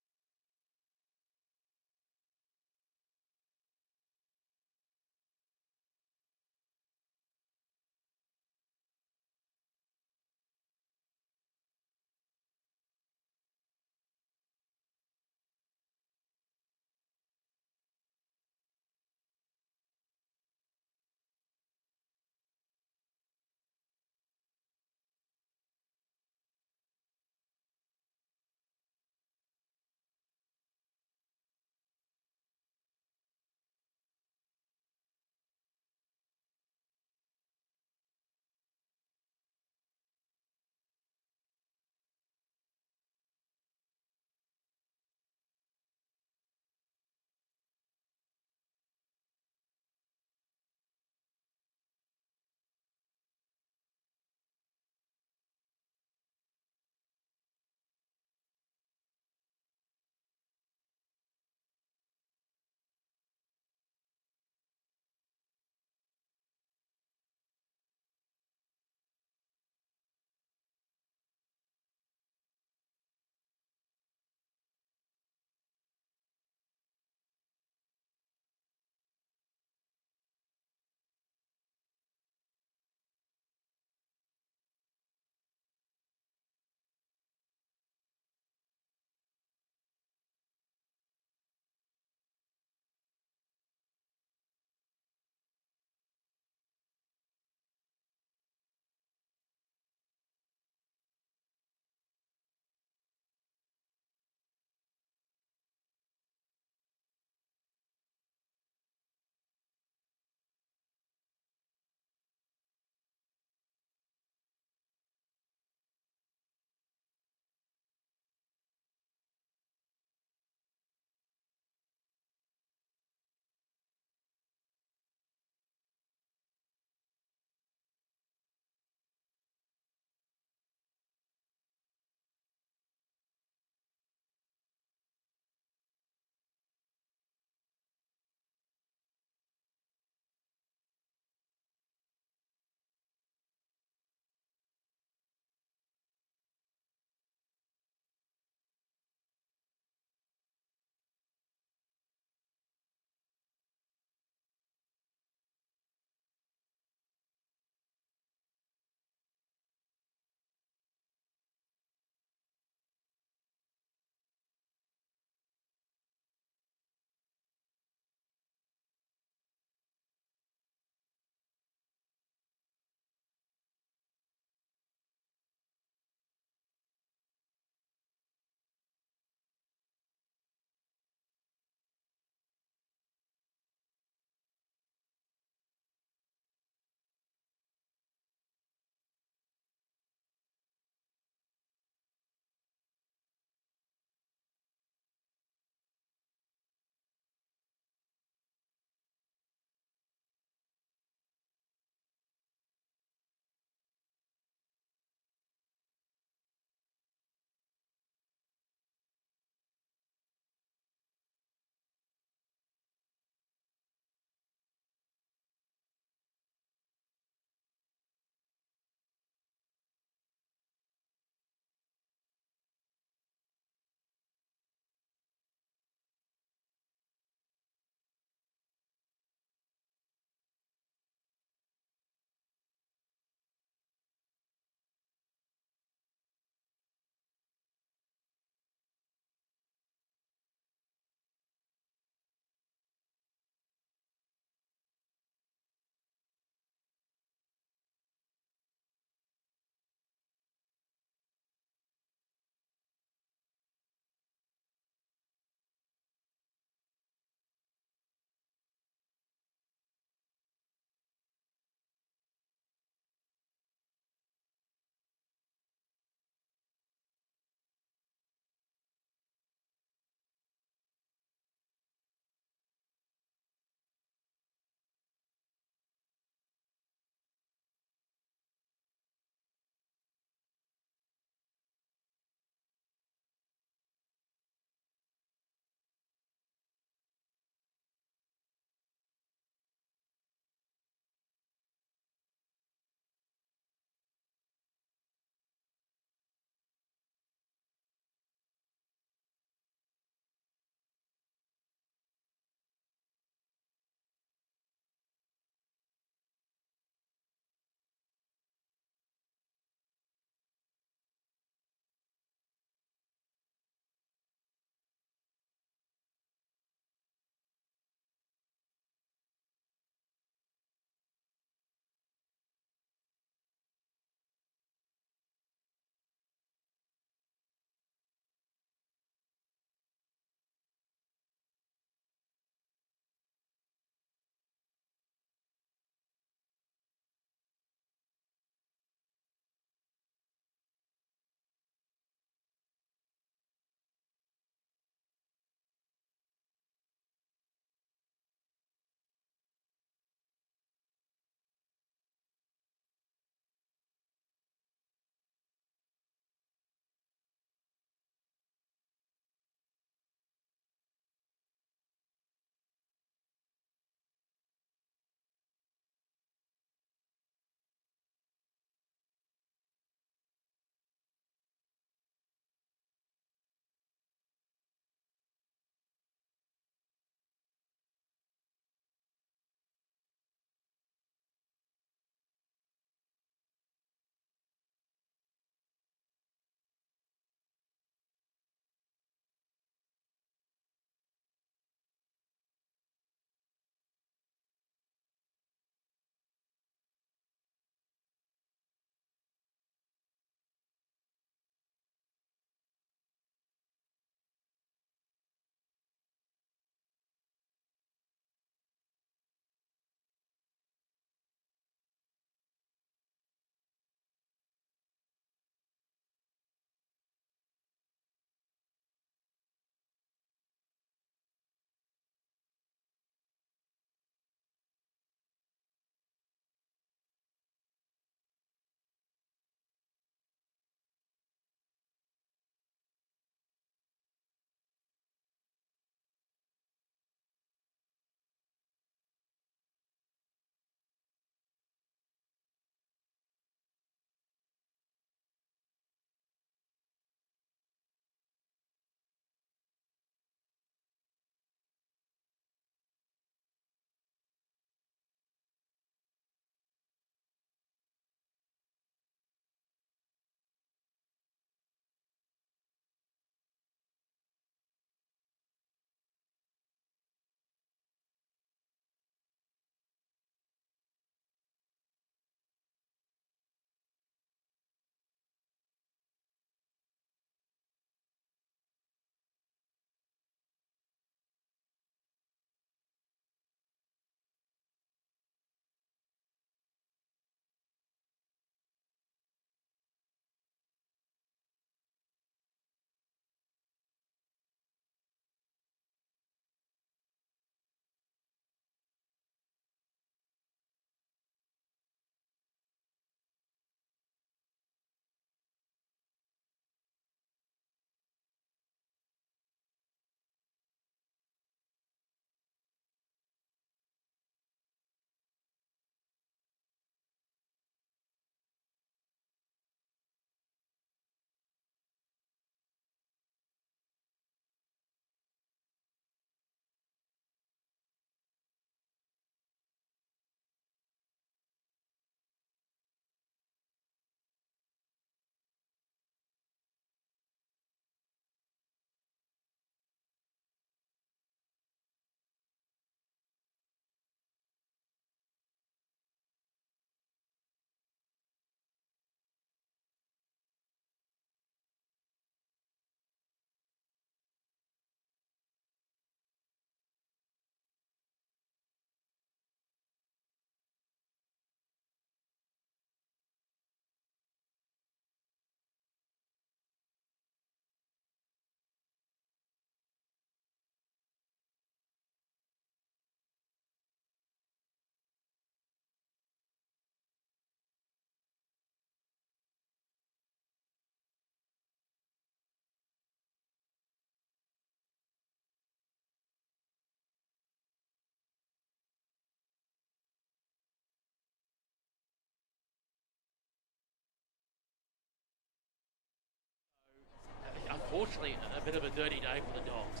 actually a bit of a dirty day for the Dogs.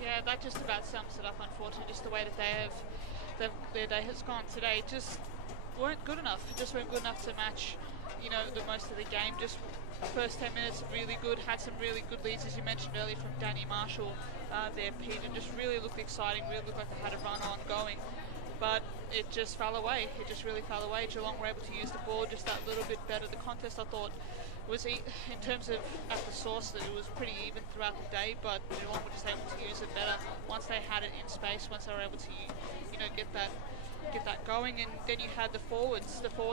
Yeah, that just about sums it up, unfortunately, just the way that their day has gone today. Just weren't good enough. Just weren't good enough to match, you know, the most of the game. Just first 10 minutes, really good. Had some really good leads, as you mentioned earlier, from Danny Marshall there, Pete, and just really looked exciting, really looked like they had a run on going. But it just fell away. It just really fell away. Geelong were able to use the ball just that little bit better. The contest, I thought, was, in terms of at the source, that it was pretty even throughout the day, but Geelong were just able to use it better once they had it in space, once they were able to, you know, get that going. And then you had the forward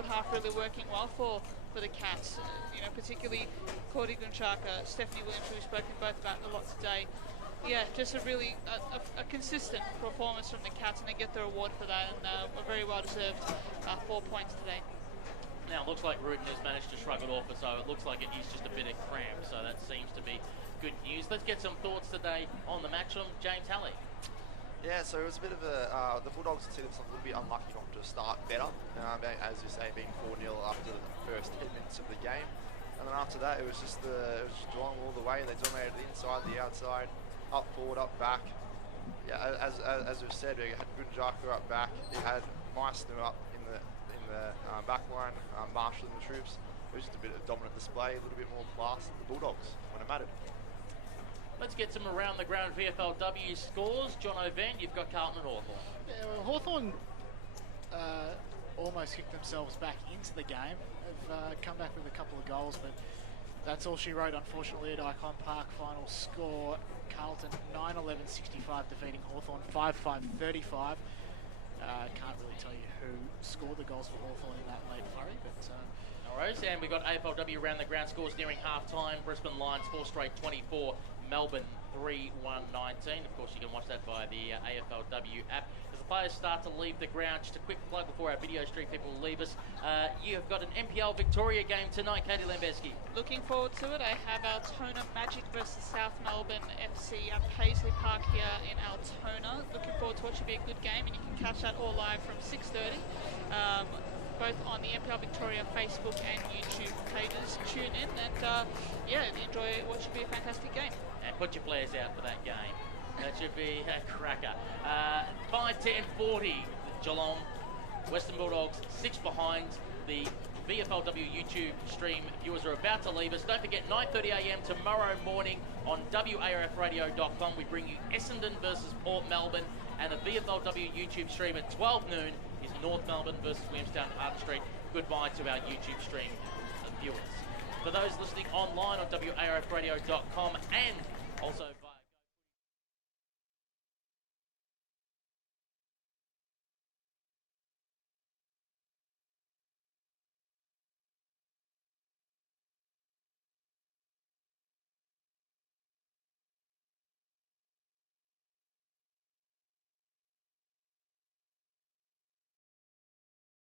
half really working well for the Cats, you know, particularly Cordy Gunchaka, Stephanie Williams, who we've spoken both about a lot today. Yeah, just a really a consistent performance from the Cats, and they get the reward for that, and a very well deserved 4 points today. Now it looks like Rutan has managed to shrug it off, so it looks like it is just a bit of cramp, so that seems to be good news. Let's get some thoughts today on the match from James Halley. Yeah, so it was a bit of a, the Bulldogs considered themselves a little bit unlucky not to start better, as you say, being 4-0 after the first 10 minutes of the game. And then after that, it was just Geelong all the way. They dominated the inside, the outside, up forward, up back. Yeah, as we've said, we had Gunjaka up back. You had Meissner up in the back line, Marshall and the troops. It was just a bit of dominant display, a little bit more class than the Bulldogs when it mattered. Let's get some around the ground VFLW scores. John O'Van, you've got Carlton and Hawthorn. Yeah, well, Hawthorn almost kicked themselves back into the game. They've come back with a couple of goals, but that's all she wrote, unfortunately, at Icon Park. Final score, Carlton 9-11-65, defeating Hawthorn 5-5-35. Can't really tell you who scored the goals for Hawthorn in that late flurry, but... All right, and we've got AFLW around the ground scores nearing half-time. Brisbane Lions 4 straight 24. Melbourne 3-1-19. Of course, you can watch that via the AFLW app. As the players start to leave the ground, just a quick plug before our video stream people leave us. You have got an NPL Victoria game tonight, Katie Lambeski. Looking forward to it. I have Altona Magic versus South Melbourne FC at Paisley Park here in Altona. Looking forward to it. Should be a good game, and you can catch that all live from 6:30. Both on the NPL Victoria Facebook and YouTube pages. Tune in and enjoy what should be a fantastic game. And put your players out for that game. That should be a cracker. 5-10-40 Geelong. Western Bulldogs 6 behind. The VFLW YouTube stream viewers are about to leave us. Don't forget, 9:30 a.m. tomorrow morning on WARFradio.com. We bring you Essendon versus Port Melbourne, and the VFLW YouTube stream at 12 noon is North Melbourne versus Williamstown Hart Street. Goodbye to our YouTube stream viewers. For those listening online on WARFradio.com and also